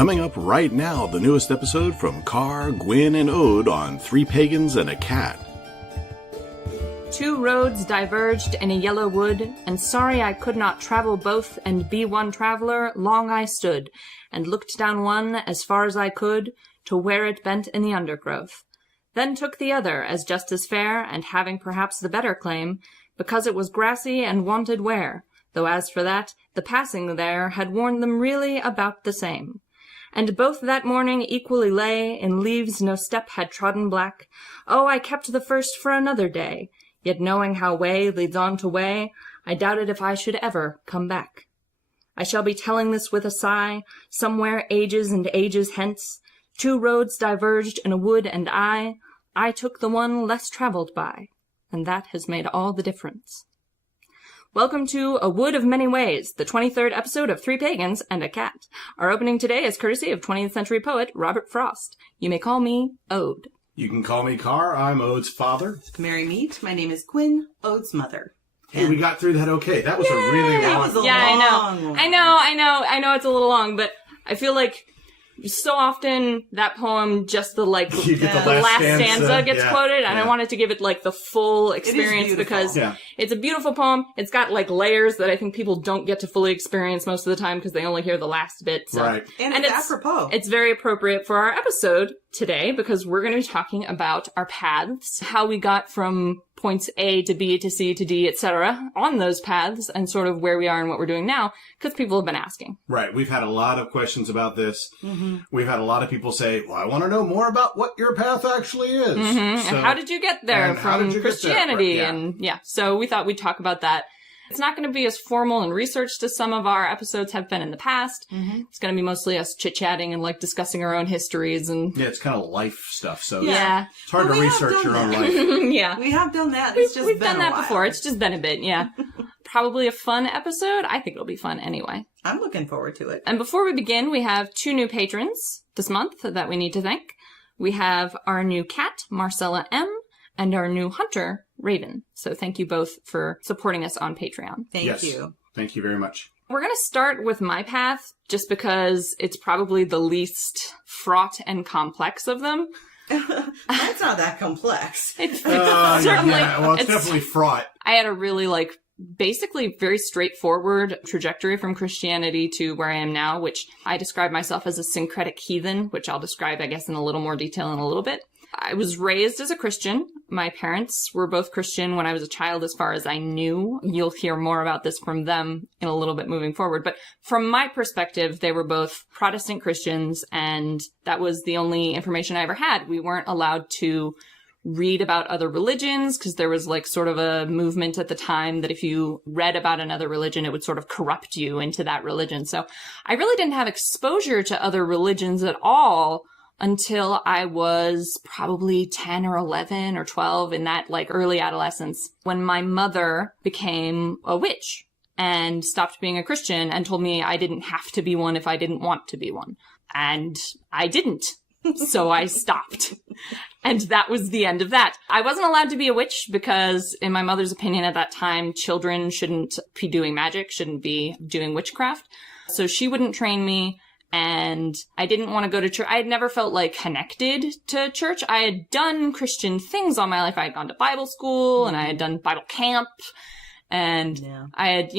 Coming up right now, the newest episode from Carr, Gwyn, and Ode on Three Pagans and a Cat. Two roads diverged in a yellow wood, and sorry I could not travel both and be one traveller, long I stood, and looked down one as far as I could, to where it bent in the undergrowth. Then took the other, as just as fair, and having perhaps the better claim, because it was grassy and wanted wear, though as for that, the passing there had worn them really about the same. And both that morning equally lay, in leaves no step had trodden black. Oh, I kept the first for another day, yet knowing how way leads on to way, I doubted if I should ever come back. I shall be telling this with a sigh, somewhere ages and ages hence. Two roads diverged in a wood, and I took the one less travelled by, and that has made all the difference. Welcome to A Wood of Many Ways, the 23rd episode of Three Pagans and a Cat. Our opening today is courtesy of 20th century poet Robert Frost. You may call me Ode. You can call me Carr. I'm Ode's father. Merry meet. My name is Gwyn, Ode's mother. Hey, we got through that okay. That was a really long... That was a long one. I know it's a little long, but I feel like so often that poem, just the last stanza gets quoted, and I wanted to give it like the full experience because it's a beautiful poem. It's got like layers that I think people don't get to fully experience most of the time because they only hear the last bit. So. Right. And it's apropos. It's very appropriate for our episode today because we're going to be talking about our paths, how we got from points A to B to C to D, etc. on those paths, and sort of where we are and what we're doing now, because people have been asking. Right. We've had a lot of questions about this. Mm-hmm. We've had a lot of people say, well, I want to know more about what your path actually is. Mm-hmm. So, and how did you get there from Christianity? So we thought we'd talk about that. It's not going to be as formal and researched as some of our episodes have been in the past. Mm-hmm. It's going to be mostly us chit-chatting and like discussing our own histories and... Yeah, it's kind of life stuff, so it's hard to research your own life. We have done that. We've done that before. It's just been a bit, Probably a fun episode. I think it'll be fun anyway. I'm looking forward to it. And before we begin, we have two new patrons this month that we need to thank. We have our new cat, Marcella M., and our new hunter, Raven. So thank you both for supporting us on Patreon. Thank you. Thank you very much. We're going to start with my path just because it's probably the least fraught and complex of them. That's not that complex. It's certainly... Well, it's definitely fraught. I had a really, basically very straightforward trajectory from Christianity to where I am now, which I describe myself as a syncretic heathen, which I'll describe, I guess, in a little more detail in a little bit. I was raised as a Christian. My parents were both Christian when I was a child, as far as I knew. You'll hear more about this from them in a little bit moving forward. But from my perspective, they were both Protestant Christians, and that was the only information I ever had. We weren't allowed to read about other religions because there was sort of a movement at the time that if you read about another religion, it would sort of corrupt you into that religion. So I really didn't have exposure to other religions at all until I was probably 10 or 11 or 12 in that early adolescence when my mother became a witch and stopped being a Christian and told me I didn't have to be one if I didn't want to be one. And I didn't. So I stopped. And that was the end of that. I wasn't allowed to be a witch because, in my mother's opinion at that time, children shouldn't be doing magic, shouldn't be doing witchcraft. So she wouldn't train me. And I didn't want to go to church. I had never felt connected to church. I had done Christian things all my life. I had gone to Bible school and I had done Bible camp. And I had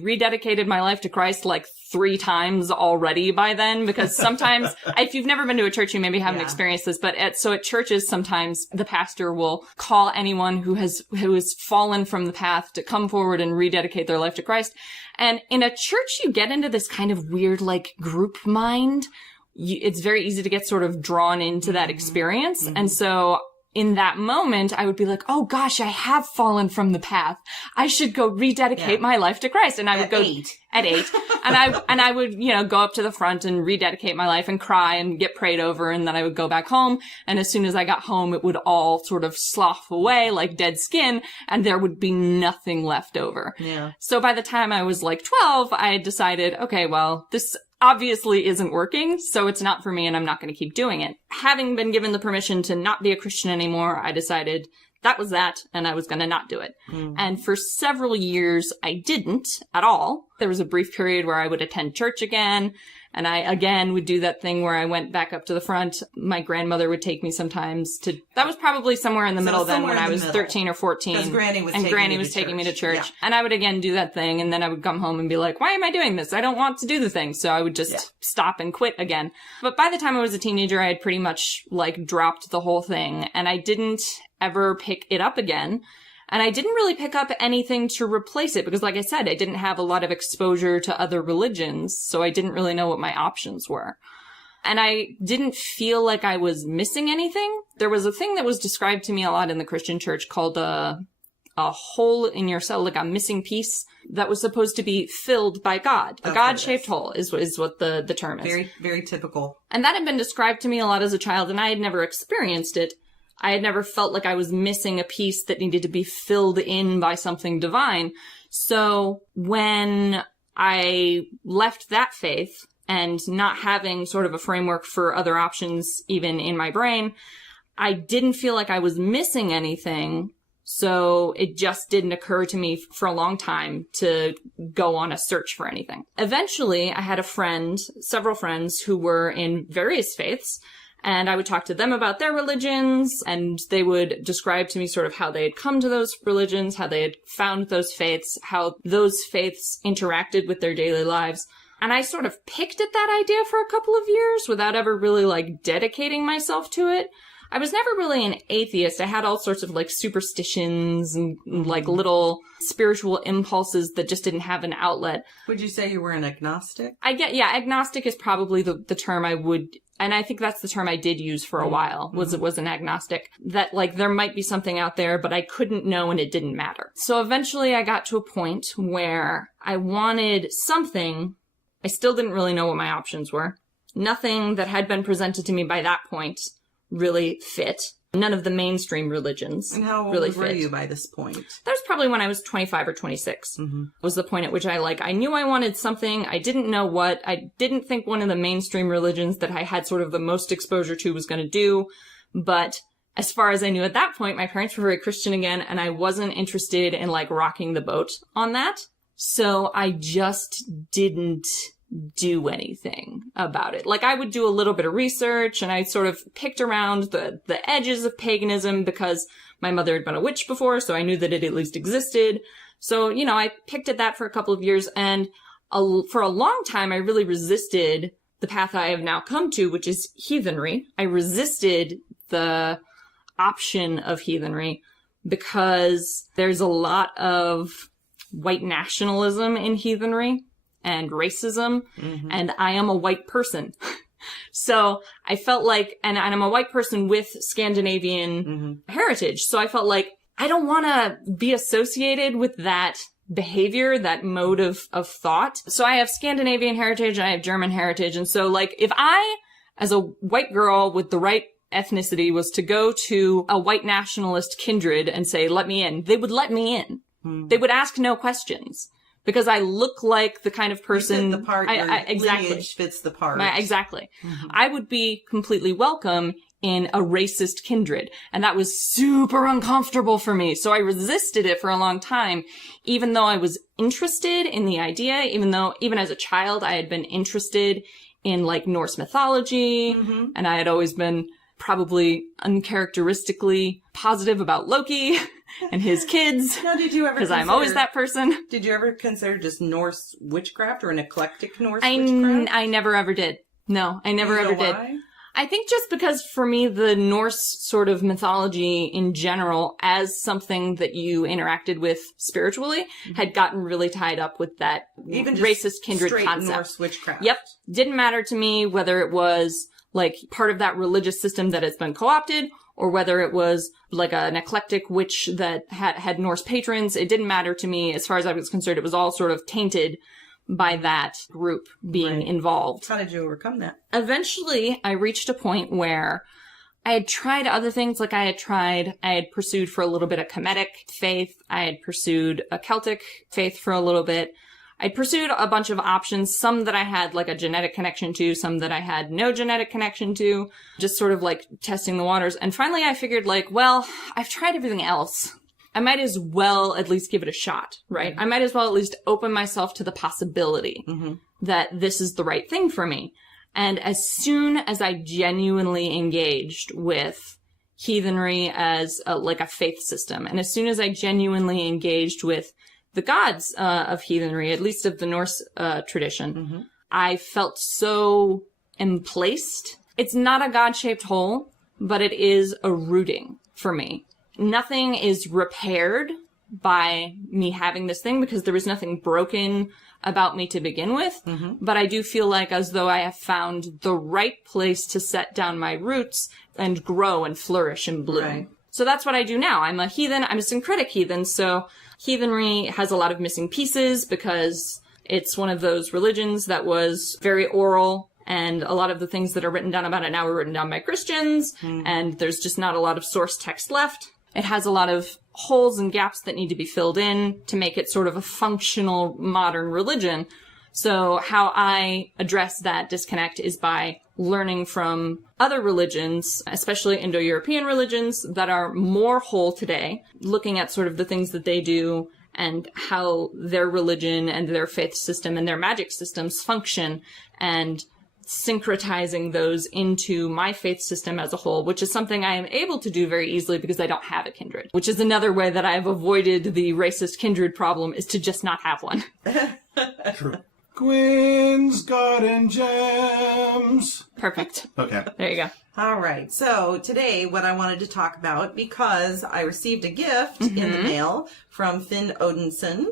rededicated my life to Christ 3 times already by then, because sometimes, if you've never been to a church, you maybe haven't experienced this, but at churches, sometimes the pastor will call anyone who has fallen from the path to come forward and rededicate their life to Christ. And in a church, you get into this kind of weird, group mind. It's very easy to get sort of drawn into that experience. Mm-hmm. And so in that moment, I would be like, oh gosh, I have fallen from the path. I should go rededicate my life to Christ. And I would go at 8. And I would, go up to the front and rededicate my life and cry and get prayed over. And then I would go back home. And as soon as I got home, it would all sort of slough away like dead skin. And there would be nothing left over. Yeah. So by the time I was 12, I had decided, okay, well, this obviously isn't working, so it's not for me and I'm not going to keep doing it. Having been given the permission to not be a Christian anymore, I decided that was that, and I was going to not do it. And for several years, I didn't at all. There was a brief period where I would attend church again, and I, again, would do that thing where I went back up to the front. My grandmother would take me sometimes to, that was probably somewhere in the middle then when I was 13 or 14. Because Granny was taking me to church. And I would again do that thing, and then I would come home and be like, why am I doing this? I don't want to do the thing. So I would just stop and quit again. But by the time I was a teenager, I had pretty much, like, dropped the whole thing, and I didn't ever pick it up again. And I didn't really pick up anything to replace it because, like I said, I didn't have a lot of exposure to other religions, so I didn't really know what my options were. And I didn't feel like I was missing anything. There was a thing that was described to me a lot in the Christian church called a hole in your cell, like a missing piece that was supposed to be filled by God. A God-shaped hole is what the term is. Very, very typical. And that had been described to me a lot as a child, and I had never experienced it. I had never felt like I was missing a piece that needed to be filled in by something divine. So when I left that faith and not having sort of a framework for other options even in my brain, I didn't feel like I was missing anything. So it just didn't occur to me for a long time to go on a search for anything. Eventually, I had several friends who were in various faiths. And I would talk to them about their religions, and they would describe to me sort of how they had come to those religions, how they had found those faiths, how those faiths interacted with their daily lives. And I sort of picked at that idea for a couple of years without ever really, like, dedicating myself to it. I was never really an atheist. I had all sorts of, like, superstitions and, like, little spiritual impulses that just didn't have an outlet. Would you say you were an agnostic? Agnostic is probably the term I would, and I think that's the term I did use for a while, was an agnostic. That, like, there might be something out there, but I couldn't know and it didn't matter. So eventually I got to a point where I wanted something. I still didn't really know what my options were. Nothing that had been presented to me by that point really fit. None of the mainstream religions really fit. And how old were you by this point? That was probably when I was 25 or 26. Was the point at which I knew I wanted something. I didn't know what. I didn't think one of the mainstream religions that I had sort of the most exposure to was going to do. But as far as I knew at that point, my parents were very Christian again, and I wasn't interested in, like, rocking the boat on that. So I just didn't do anything about it. Like, I would do a little bit of research, and I sort of picked around the edges of paganism because my mother had been a witch before, so I knew that it at least existed. So, you know, I picked at that for a couple of years, and for a long time, I really resisted the path I have now come to, which is heathenry. I resisted the option of heathenry because there's a lot of white nationalism in heathenry and racism, and I am a white person. So I felt like, and I'm a white person with Scandinavian heritage, so I felt like I don't want to be associated with that behavior, that mode of thought. So I have Scandinavian heritage and I have German heritage, and so, like, if I, as a white girl with the right ethnicity, was to go to a white nationalist kindred and say, let me in, they would let me in. They would ask no questions. Because I look like the kind of person... You fit the part, exactly. lineage fits the part. Exactly. I would be completely welcome in a racist kindred. And that was super uncomfortable for me. So I resisted it for a long time, even though I was interested in the idea, even as a child, I had been interested in, like, Norse mythology, and I had always been probably uncharacteristically positive about Loki and his kids. Now, did you ever? Because I'm always that person. Did you ever consider just Norse witchcraft or an eclectic Norse witchcraft? I never ever did. No, I never ever did. Why? I think just because for me, the Norse sort of mythology in general, as something that you interacted with spiritually, had gotten really tied up with that Even racist kindred straight concept. Norse witchcraft. Yep. Didn't matter to me whether it was, like, part of that religious system that has been co-opted, or whether it was, like, an eclectic witch that had Norse patrons. It didn't matter to me. As far as I was concerned, it was all sort of tainted by that group being involved. How did you overcome that? Eventually, I reached a point where I had tried other things. Like, I had pursued for a little bit a Kemetic faith. I had pursued a Celtic faith for a little bit. I pursued a bunch of options, some that I had like a genetic connection to, some that I had no genetic connection to, just sort of like testing the waters. And finally I figured like, well, I've tried everything else. I might as well at least give it a shot, right? I might as well at least open myself to the possibility that this is the right thing for me. And as soon as I genuinely engaged with heathenry as a faith system, and as soon as I genuinely engaged with the gods of heathenry, at least of the Norse tradition, I felt so emplaced. It's not a God-shaped hole, but it is a rooting for me. Nothing is repaired by me having this thing because there was nothing broken about me to begin with. But I do feel like as though I have found the right place to set down my roots and grow and flourish and bloom. Right. So that's what I do now. I'm a heathen. I'm a syncretic heathen. So heathenry has a lot of missing pieces because it's one of those religions that was very oral. And a lot of the things that are written down about it now were written down by Christians. And there's just not a lot of source text left. It has a lot of holes and gaps that need to be filled in to make it sort of a functional modern religion. So how I address that disconnect is by learning from other religions, especially Indo-European religions that are more whole today, looking at sort of the things that they do and how their religion and their faith system and their magic systems function, and syncretizing those into my faith system as a whole, which is something I am able to do very easily because I don't have a kindred, which is another way that I've avoided the racist kindred problem, is to just not have one. True. Gwyn's Garden Gems. Perfect. Okay. There you go. All right. So today what I wanted to talk about, because I received a gift in the mail from Finn Odinson,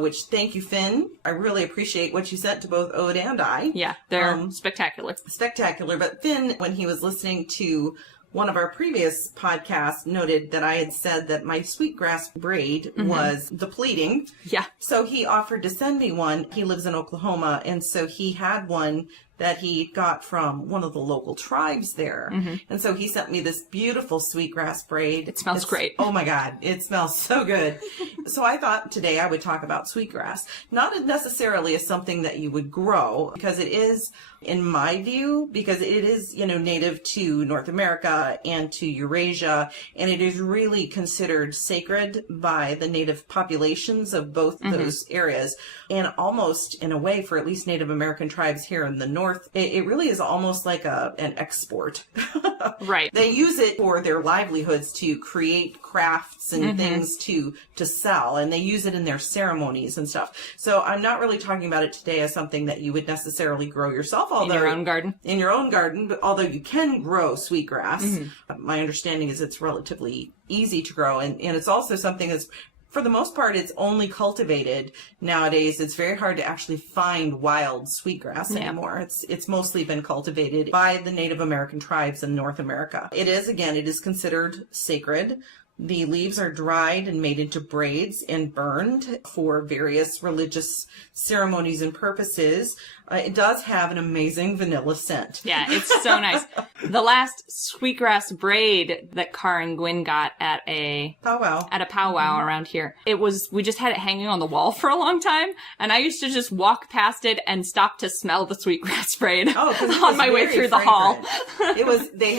which thank you, Finn. I really appreciate what you sent to both Ode and I. Yeah, they're spectacular. Spectacular. But Finn, when he was listening to one of our previous podcasts, noted that I had said that my sweetgrass braid was depleting. Yeah. So he offered to send me one. He lives in Oklahoma, and so he had one that he got from one of the local tribes there. And so he sent me this beautiful sweetgrass braid. It smells great. Oh my God, it smells so good. So I thought today I would talk about sweetgrass. Not necessarily as something that you would grow, because it is, in my view, because it is, native to North America and to Eurasia, and it is really considered sacred by the native populations of both those areas. And almost, in a way, for at least Native American tribes here in the North, it really is almost like an export. Right. They use it for their livelihoods to create crafts and things to sell, and they use it in their ceremonies and stuff. So I'm not really talking about it today as something that you would necessarily grow yourself. Although, in your own garden? In your own garden, but although you can grow sweetgrass, my understanding is it's relatively easy to grow, and it's also something that's, for the most part, it's only cultivated nowadays. It's very hard to actually find wild sweetgrass anymore. It's mostly been cultivated by the Native American tribes in North America. It is considered sacred. The leaves are dried and made into braids and burned for various religious ceremonies and purposes. It does have an amazing vanilla scent. Yeah, it's so nice. The last sweetgrass braid that Car and Gwyn got at a powwow around here, we just had it hanging on the wall for a long time, and I used to just walk past it and stop to smell the sweetgrass braid on my way through the hall. It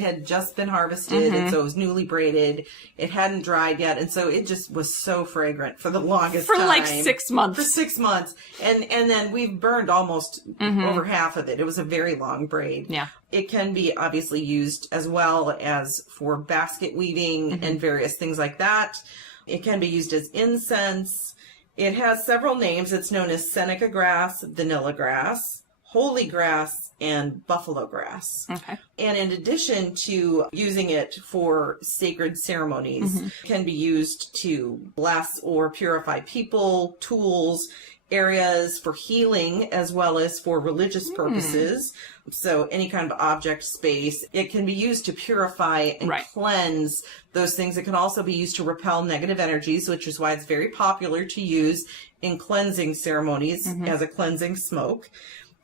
had just been harvested, and so it was newly braided. It hadn't dried yet, and so it just was so fragrant for the longest time. For like 6 months. For 6 months. And then we've burned almost over half of it. It was a very long braid. Yeah. It can be obviously used as well as for basket weaving and various things like that. It can be used as incense. It has several names. It's known as Seneca grass, vanilla grass, holy grass, and buffalo grass. Okay. And in addition to using it for sacred ceremonies, can be used to bless or purify people, tools, areas for healing, as well as for religious purposes. So any kind of object, space, it can be used to purify and cleanse those things. It can also be used to repel negative energies, which is why it's very popular to use in cleansing ceremonies as a cleansing smoke.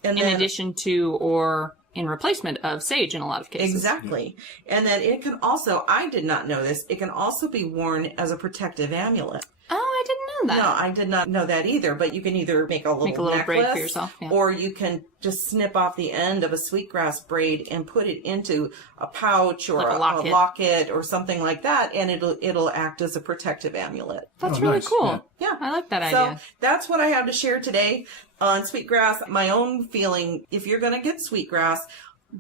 And in addition to, or in replacement of, sage in a lot of cases. Exactly. And then it can also, I did not know this, it can also be worn as a protective amulet. Oh, I didn't know known that. No, I did not know that either. But you can either make a little necklace, braid for yourself, or you can just snip off the end of a sweetgrass braid and put it into a pouch or like a locket or something like that, and it'll act as a protective amulet. That's really nice. cool. Yeah. I like that So idea. that's what I have to share today on sweetgrass. My own feeling, if you're going to get sweetgrass,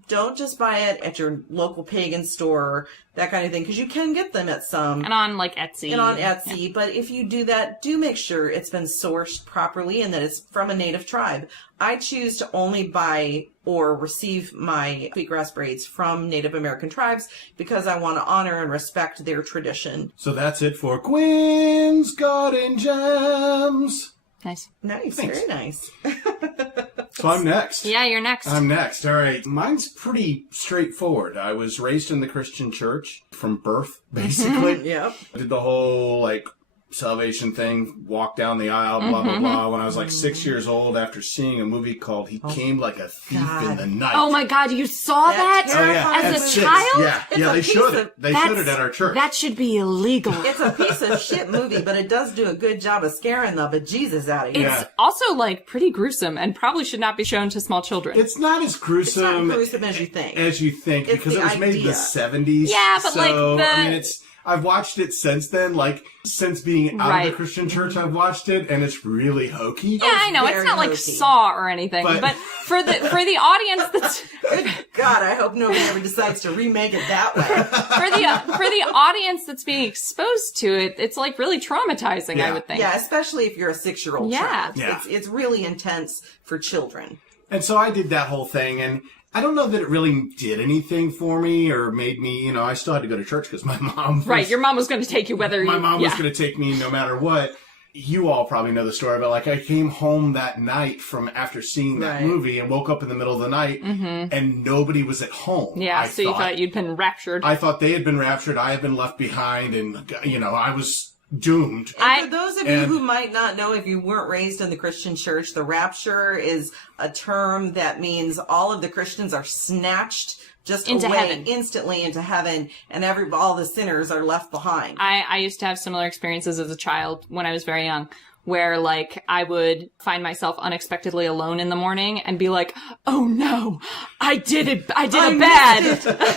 don't just buy it at your local pagan store, that kind of thing, because you can get them at some. And on like Etsy. And on Etsy. But if you do that, do make sure it's been sourced properly and that it's from a native tribe. I choose to only buy or receive my sweetgrass braids from Native American tribes because I want to honor and respect their tradition. So that's it for Gwyn's Garden Gems. Nice. Nice. Thanks. Very nice. So I'm next. Yeah, you're next. I'm next. All right. Mine's pretty straightforward. I was raised in the Christian church from birth, basically. Yep. I did the whole, salvation thing, walk down the aisle, blah, blah, blah. When I was 6 years old, after seeing a movie called He Came Like a Thief in the Night. Oh my God, you saw that? terrifying As movie. a 6. child? Yeah, they showed it. They showed it at our church. That should be illegal. It's a piece of shit movie, but it does do a good job of scaring the bejesus out of you. Yeah. It's also pretty gruesome and probably should not be shown to small children. It's not as gruesome, It's not gruesome as you think. because the it was made in the idea. 70s. Yeah, but, so, I've watched it since then, since being out of the Christian church, I've watched it, and it's really hokey. Yeah, I know. It's very not like hokey. Saw or anything, but for the audience that's God, I hope nobody ever decides to remake it that way. for the audience that's being exposed to it, it's really traumatizing, Yeah. I would think. Yeah, especially if you're a 6-year-old Yeah. child. Yeah. It's really intense for children. And so I did that whole thing, and I don't know that it really did anything for me or made me, I still had to go to church because my mom Right, your mom was going to take you whether my mom was going to take me no matter what. You all probably know the story, but I came home that night from after seeing that movie and woke up in the middle of the night and nobody was at home. Yeah, so you thought you'd been raptured. I thought they had been raptured. I had been left behind and, I was doomed. And for those of you who might not know, if you weren't raised in the Christian church, the rapture is a term that means all of the Christians are snatched just into away heaven. Instantly into heaven, and all the sinners are left behind. I used to have similar experiences as a child when I was very young, where I would find myself unexpectedly alone in the morning and be like, oh no, I did it bad.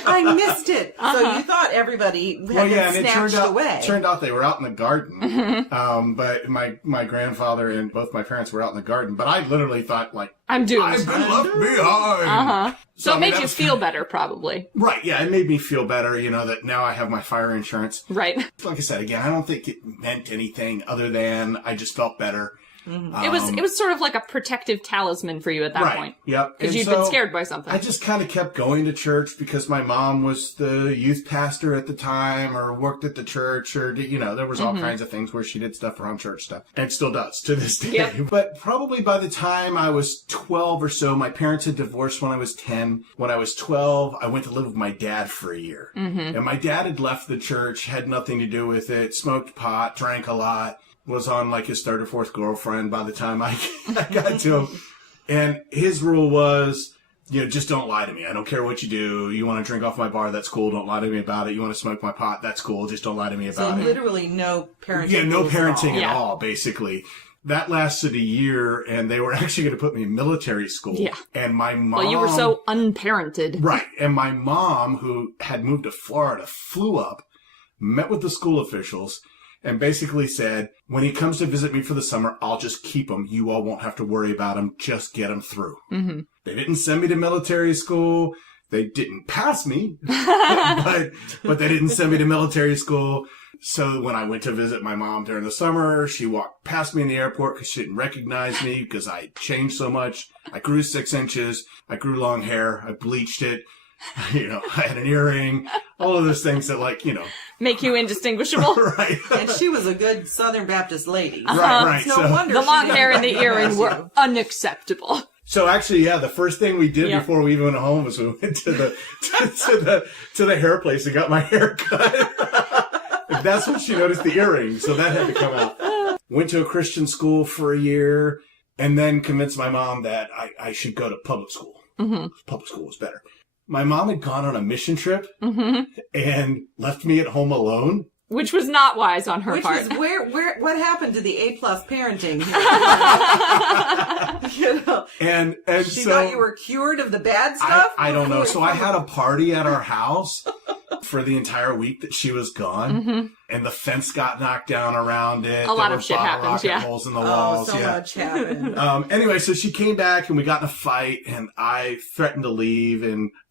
I missed it. So you thought everybody had been snatched away. It turned out they were out in the garden. But my grandfather and both my parents were out in the garden. But I literally thought, I'm doomed. I've been left behind. So it made you feel better, probably. Right, yeah, it made me feel better, that now I have my fire insurance. Right. Like I said, again, I don't think it meant anything other than I just felt better. It was sort of like a protective talisman for you at that point. Yep. Because you'd been scared by something. I just kind of kept going to church because my mom was the youth pastor at the time or worked at the church or, there was all kinds of things where she did stuff around church stuff and still does to this day. Yep. But probably by the time I was 12 or so, my parents had divorced when I was 10. When I was 12, I went to live with my dad for a year. And my dad had left the church, had nothing to do with it, smoked pot, drank a lot. Was on his third or fourth girlfriend by the time I got to him. And his rule was, just don't lie to me. I don't care what you do. You want to drink off my bar, that's cool. Don't lie to me about it. You want to smoke my pot, that's cool. Just don't lie to me about it. Literally no parenting. Yeah, no parenting at at all, basically. That lasted a year, and they were actually going to put me in military school. Yeah. And my mom... Well, you were so unparented. Right. And my mom, who had moved to Florida, flew up, met with the school officials, and basically said, when he comes to visit me for the summer, I'll just keep him. You all won't have to worry about him. Just get him through. They didn't send me to military school. They didn't pass me, but they didn't send me to military school. So when I went to visit my mom during the summer, she walked past me in the airport because she didn't recognize me because I had changed so much. I grew 6 inches. I grew long hair. I bleached it. I had an earring. All of those things that make you indistinguishable. Right. And she was a good Southern Baptist lady. Right. It's no wonder The she long didn't hair and the earring recognize were you. unacceptable. So actually, the first thing we did before we even went home was we went to the hair place and got my hair cut. That's when she noticed the earring, so that had to come out. Went to a Christian school for a year, and then convinced my mom that I should go to public school. Public school was better. My mom had gone on a mission trip and left me at home alone. Which was not wise on her Which part. was what happened to the A+ parenting here? And she so thought you were cured of the bad stuff? I don't know. So I had a party at our house for the entire week that she was gone. And the fence got knocked down around it. A lot of shit happened, yeah. Holes in the walls. So yeah. much happened. Anyway, so she came back and we got in a fight and I threatened to leave.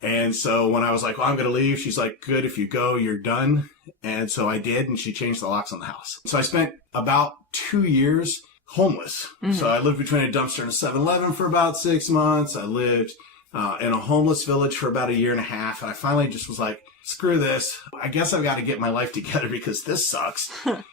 And so when I was like, well, I'm going to leave, she's like, good, if you go, you're done. And so I did, and she changed the locks on the house. So I spent about 2 years homeless. So I lived between a dumpster and a 7-Eleven for about 6 months. I lived in a homeless village for about 1.5 years. And I finally just was like, screw this. I guess I've got to get my life together because this sucks.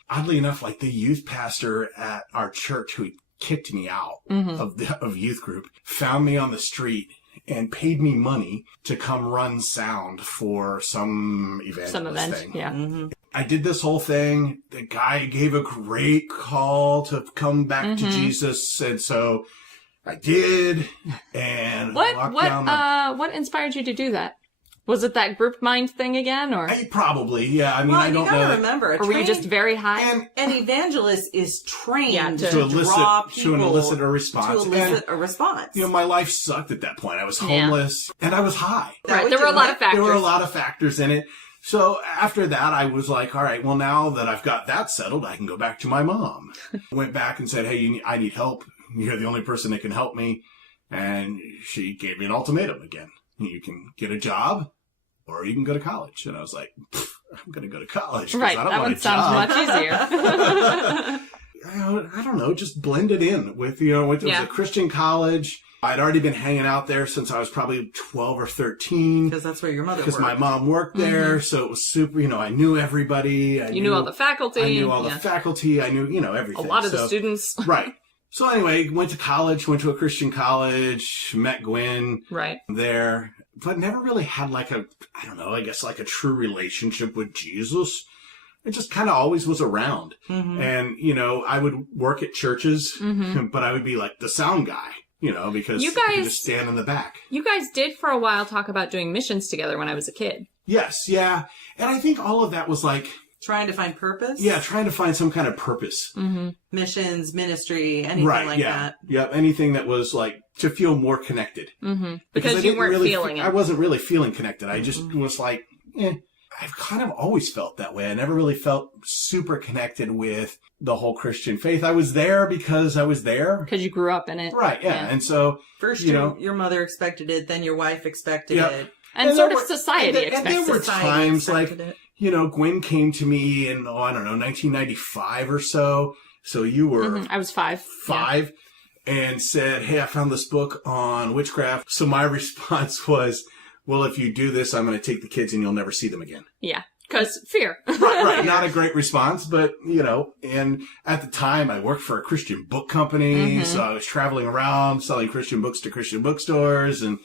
Oddly enough, like the youth pastor at our church who kicked me out of youth group found me on the street and paid me money to come run sound for some evangelist thing. Yeah. I did this whole thing. The guy gave a great call to come back to Jesus. And so I did. And what inspired you to do that? Was it that group mind thing again, or? Probably, yeah. I mean, I don't know. You gotta remember, or were you just very high? An evangelist is trained to elicit, draw people to elicit a response. You know, my life sucked at that point. I was homeless and I was high. Right, there were a lot of factors. There were a lot of factors in it. So after that, I was like, all right, well, now that I've got that settled, I can go back to my mom. Went back and said, hey, I need help. You're the only person that can help me. And she gave me an ultimatum again. You can get a job, or you can go to college. And I was like, I'm going to go to college. Right, I don't that want one a sounds job. much easier. I don't know, just blended in with, it was a Christian college. I'd already been hanging out there since I was probably 12 or 13. Because that's where your mother worked. Because my mom worked there, so it was super, I knew everybody. You knew all the faculty. I knew all the faculty. I knew, everything. A lot of the students. Right. So anyway, went to college, went to a Christian college, met Gwyn there, but never really had like a true relationship with Jesus. It just kind of always was around. And, I would work at churches, but I would be like the sound guy, because you could just stand in the back. You guys did for a while talk about doing missions together when I was a kid. Yes, yeah. And I think all of that was like... Trying to find purpose? Yeah, trying to find some kind of purpose. Missions, ministry, anything like that. Yeah, anything that was like to feel more connected. Because you weren't feeling it. I wasn't really feeling connected. I just was like, I've kind of always felt that way. I never really felt super connected with the whole Christian faith. I was there because I was there. Because you grew up in it. Right, yeah. And so, first your mother expected it, then your wife expected it. And sort of society expected it. And there were times like... Gwyn came to me in, 1995 or so. So you were... I was 5. 5. Yeah. And said, hey, I found this book on witchcraft. So my response was, well, if you do this, I'm going to take the kids and you'll never see them again. Yeah. Because fear. Right. Not a great response, but, and at the time I worked for a Christian book company. So I was traveling around selling Christian books to Christian bookstores and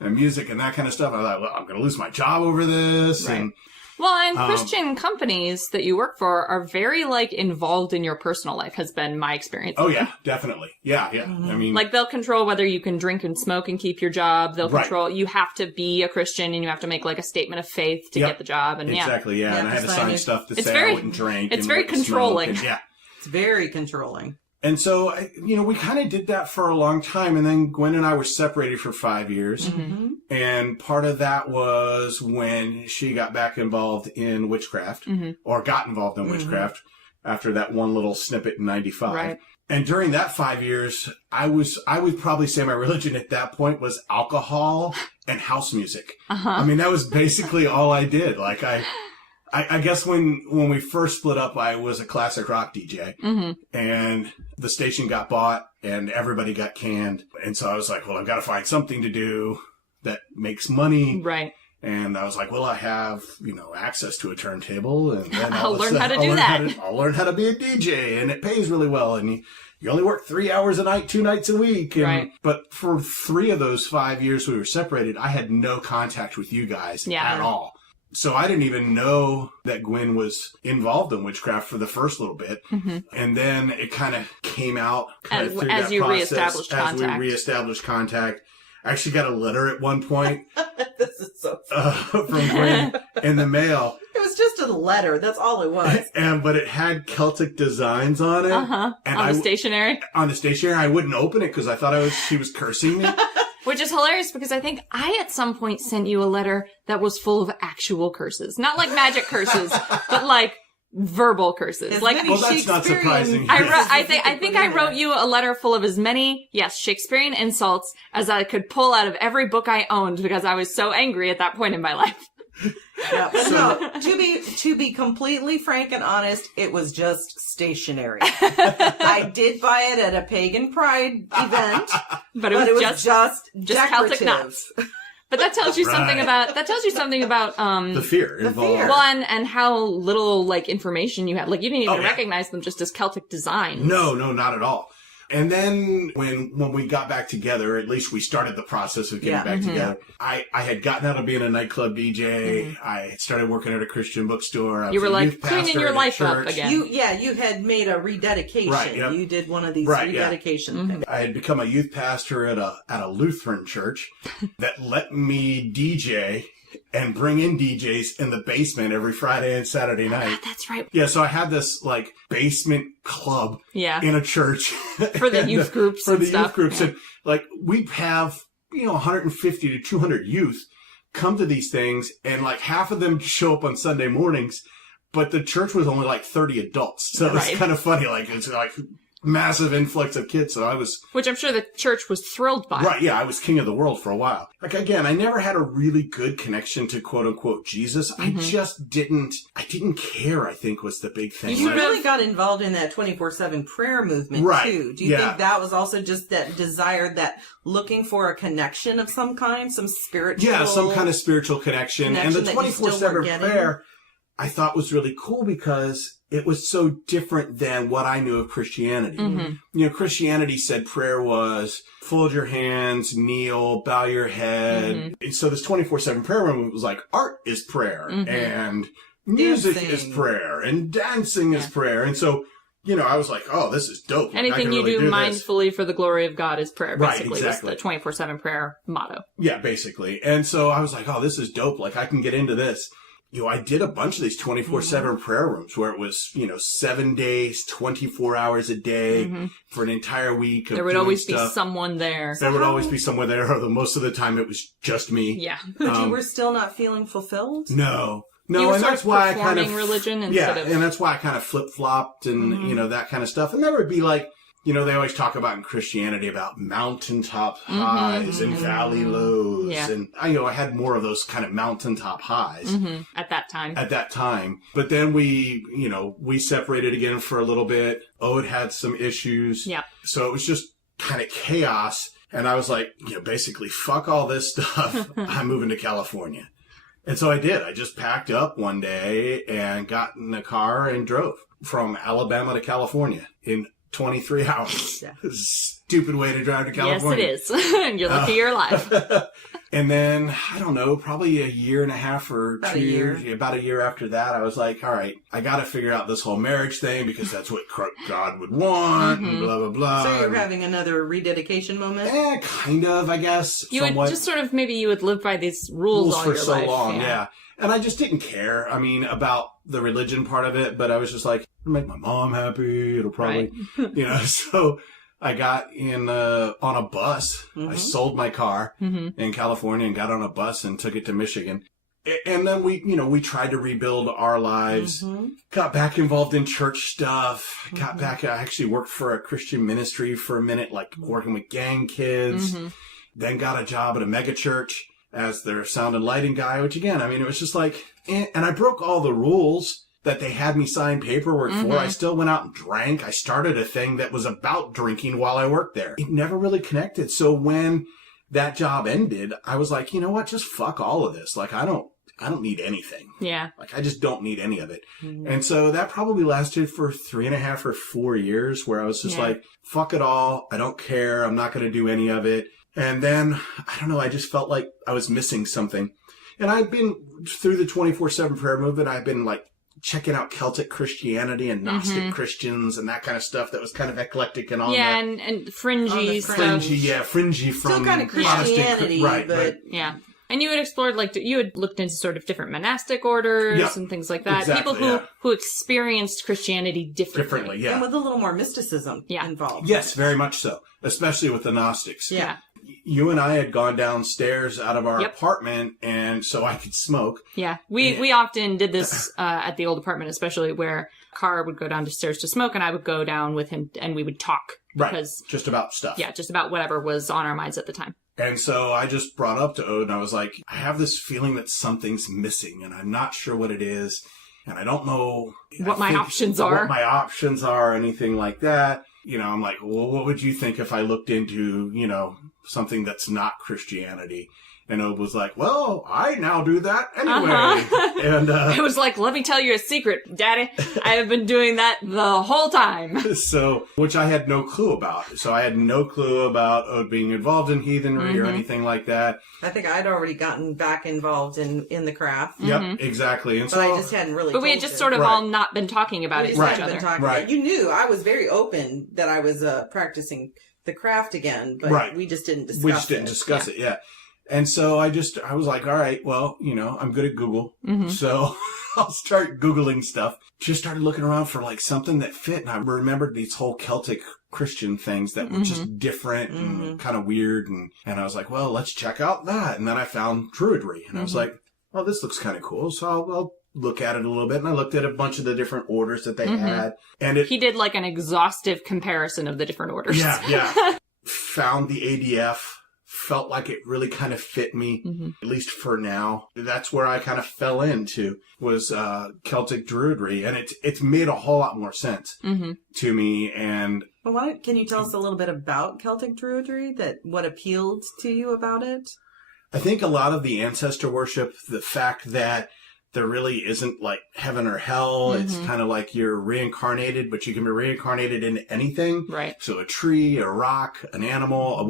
music and that kind of stuff. I thought, well, I'm going to lose my job over this. Right. And well, and Christian companies that you work for are very, involved in your personal life, has been my experience. Oh, yeah, definitely. Yeah. I mean... they'll control whether you can drink and smoke and keep your job. They'll control... You have to be a Christian, and you have to make, a statement of faith to get the job. And exactly, yeah. And I had to sign stuff to say I wouldn't drink. It's very controlling. It's very controlling. And so, we kind of did that for a long time. And then Gwyn and I were separated for 5 years. And part of that was when she got back involved in witchcraft or got involved in witchcraft after that one little snippet in 95. Right. And during that 5 years, I would probably say my religion at that point was alcohol and house music. I mean, that was basically all I did. I guess when we first split up, I was a classic rock DJ and the station got bought and everybody got canned. And so I was like, well, I've got to find something to do that makes money. Right. And I was like, well, I have, access to a turntable and then I'll learn how to do that. I'll learn how to be a DJ and it pays really well. And you only work 3 hours a night, 2 nights a week. And, but for 3 of those 5 years we were separated, I had no contact with you guys at all. So I didn't even know that Gwyn was involved in witchcraft for the first little bit. And then it kind of came out as you reestablished contact. As we reestablished contact. I actually got a letter at one point This is so funny. from Gwyn in the mail. It was just a letter. That's all it was. But it had Celtic designs on it. And on the stationery. On the stationery. I wouldn't open it because I thought she was cursing me. Which is hilarious because I think I at some point sent you a letter that was full of actual curses. Not like magic curses, but like verbal curses. Like, well, that's not surprising. I think I wrote you a letter full of as many, Shakespearean insults as I could pull out of every book I owned because I was so angry at that point in my life. Yeah, but no, to be completely frank and honest, it was just stationery. I did buy it at a pagan pride event, but it was just decorative. Celtic knots. But that tells you something about the fear involved. Well, and how little like information you had. Like you didn't even recognize them just as Celtic designs. No, not at all. And then when we got back together, at least we started the process of getting back together. I had gotten out of being a nightclub DJ. I had started working at a Christian bookstore. You were like cleaning your life up again. You had made a rededication. Right, yep. You did one of these rededication things. I had become a youth pastor at a Lutheran church that let me DJ and bring in DJs in the basement every Friday and Saturday night. That's right. Yeah, so I had this like basement club in a church for the youth groups youth groups, and like we'd have 150 to 200 youth come to these things, and like half of them show up on Sunday mornings, but the church was only like 30 adults, so it's kind of funny. Like it's like massive influx of kids, so which I'm sure the church was thrilled by. Right, yeah, I was king of the world for a while. Like, again, I never had a really good connection to quote-unquote Jesus. I just didn't care, I think, was the big thing. You really got involved in that 24/7 prayer movement, too. Do you think that was also just that desire, that looking for a connection of some kind, some spiritual... Yeah, some kind of spiritual connection. And the 24/7 prayer, I thought was really cool because it was so different than what I knew of Christianity. Christianity said prayer was fold your hands, kneel, bow your head. And so this 24/7 prayer room was like art is prayer and music is prayer and dancing is prayer. And so, I was like, oh, this is dope. Anything you do mindfully for the glory of God is prayer, basically. Right, exactly. Was the 24/7 prayer motto. Yeah, basically. And so I was like, oh, this is dope. Like, I can get into this. I did a bunch of these 24/7 prayer rooms where it was, 7 days, 24 hours a day for an entire week. There would always be someone there. There would always be someone there, although most of the time it was just me. Yeah. But you were still not feeling fulfilled? No, you were and that's why I kind of religion instead of... and that's why I kind of flip-flopped and, that kind of stuff. And there would be like, they always talk about in Christianity about mountaintop highs and valley lows. Yeah. And I had more of those kind of mountaintop highs. At that time. But then we separated again for a little bit. Ode had some issues. Yeah. So it was just kind of chaos. And I was like, basically, fuck all this stuff. I'm moving to California. And so I did. I just packed up one day and got in a car and drove from Alabama to California in 23 hours. Yeah. Stupid way to drive to California. Yes, it is. You're lucky you're alive. And then, I don't know, probably a year and a half or about 2 years, about a year after that, I was like, all right, I got to figure out this whole marriage thing because that's what God would want and blah, blah, blah. So you're having another rededication moment? Kind of, I guess. You would just sort of, maybe you would live by these rules all for your so life. long, yeah. And I just didn't care, about the religion part of it, but I was just like, it'll make my mom happy, it'll probably, so I got in on a bus. I sold my car in California and got on a bus and took it to Michigan. And then we tried to rebuild our lives, got back involved in church stuff, got back, I actually worked for a Christian ministry for a minute, like working with gang kids, then got a job at a mega church as their sound and lighting guy, which again, it was just like, and I broke all the rules that they had me sign paperwork for. I still went out and drank. I started a thing that was about drinking while I worked there. It never really connected. So when that job ended, I was like, you know what? Just fuck all of this. Like, I don't need anything. Yeah. Like, I just don't need any of it. And so that probably lasted for 3.5 or 4 years where I was just like, fuck it all. I don't care. I'm not going to do any of it. And then, I don't know, I just felt like I was missing something. And I've been through the 24/7 prayer movement. I've been like checking out Celtic Christianity and Gnostic Christians and that kind of stuff that was kind of eclectic and all that. Yeah, and fringy stuff. Fringy from Still kind of Christianity, but... Yeah. And you had explored, you had looked into sort of different monastic orders and things like that. Exactly, people who experienced Christianity differently. And with a little more mysticism involved. Yes, very much so. Especially with the Gnostics. Yeah. You and I had gone downstairs out of our apartment, and so I could smoke. Yeah. We often did this at the old apartment, especially where Carr would go downstairs to smoke, and I would go down with him, and we would talk. Because, just about stuff. Yeah, just about whatever was on our minds at the time. And so I just brought up to Ode, and I was like, I have this feeling that something's missing, and I'm not sure what it is, and I don't know what my options are, or anything like that. You know, I'm like, well, what would you think if I looked into, something that's not Christianity? And Ode was like, well, I now do that anyway. And I was like, let me tell you a secret, Daddy. I have been doing that the whole time. So, which I had no clue about. So I had no clue about Ode being involved in heathenry or anything like that. I think I'd already gotten back involved in the craft. Yep, exactly. And but I just hadn't really But we had just sort of all not been talking about it to each other. You knew I was very open that I was practicing the craft again, but we just didn't discuss it. We just didn't discuss it, yeah. And so I was like, all right, well, I'm good at Google. So I'll start Googling stuff. Just started looking around for something that fit. And I remembered these whole Celtic Christian things that were just different and kind of weird. And I was like, well, let's check out that. And then I found Druidry. And I was like, well, this looks kind of cool. So I'll look at it a little bit. And I looked at a bunch of the different orders that they had. And he did an exhaustive comparison of the different orders. Yeah. Found the ADF. Felt like it really kind of fit me, at least for now. That's where I kind of fell into, was Celtic Druidry. And it's made a whole lot more sense to me. And well, can you tell us a little bit about Celtic Druidry? What appealed to you about it? I think a lot of the ancestor worship, the fact that there really isn't heaven or hell. It's kind of like you're reincarnated, but you can be reincarnated into anything. Right. So a tree, a rock, an animal,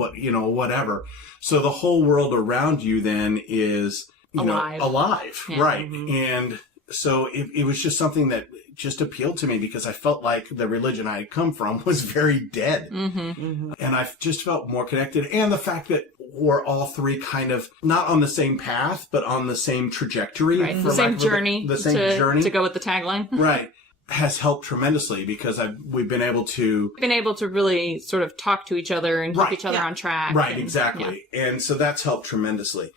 whatever. So the whole world around you then is, alive. Yeah. Right. And so it was just something that just appealed to me because I felt like the religion I had come from was very dead. And I just felt more connected. And the fact that we're all three kind of not on the same path, but on the same trajectory. Right. The same journey. To go with the tagline. Right. Has helped tremendously because we've been able to really sort of talk to each other and keep each other on track. Right. Exactly. Yeah. And so that's helped tremendously.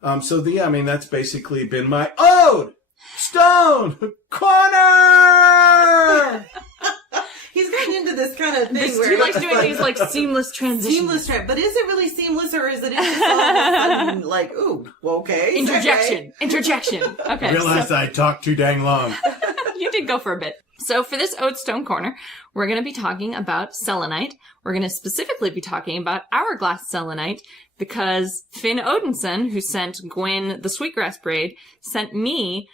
That's basically been my Ode Stone Corner. He's getting into this kind of thing where he likes doing these seamless transitions. But is it really seamless or is it just all of a sudden ooh, okay. Interjection. Okay. I realized I talked too dang long. You did go for a bit. So for this Ode Stone Corner, we're going to be talking about selenite. We're going to specifically be talking about hourglass selenite because Finn Odinson, who sent Gwyn the sweetgrass braid, sent me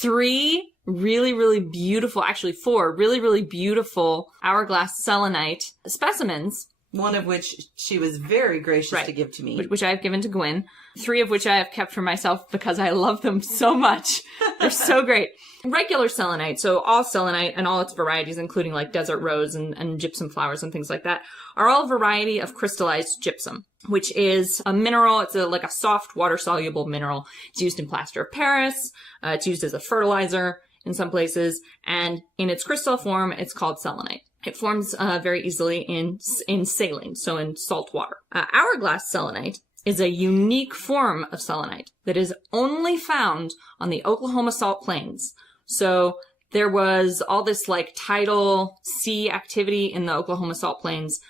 3 really, really beautiful, actually 4 really, really beautiful hourglass selenite specimens. One of which she was very gracious to give to me. Which I have given to Gwyn. 3 of which I have kept for myself because I love them so much. They're so great. Regular selenite, so all selenite and all its varieties, including desert rose and gypsum flowers and things like that, are all a variety of crystallized gypsum, which is a mineral. It's a soft, water-soluble mineral. It's used in plaster of Paris. It's used as a fertilizer in some places. And in its crystal form, it's called selenite. It forms very easily in saline, so in salt water. Hourglass selenite is a unique form of selenite that is only found on the Oklahoma Salt Plains. So there was all this tidal sea activity in the Oklahoma Salt Plains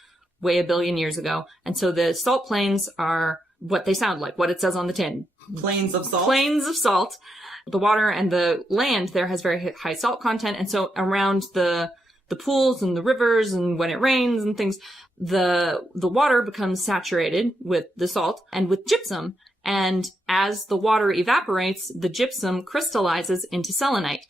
way a billion years ago. And so the salt plains are what they sound like, what it says on the tin. Plains of salt? Plains of salt. The water and the land there has very high salt content. And so around the pools and the rivers and when it rains and things, the water becomes saturated with the salt and with gypsum. And as the water evaporates, the gypsum crystallizes into selenite.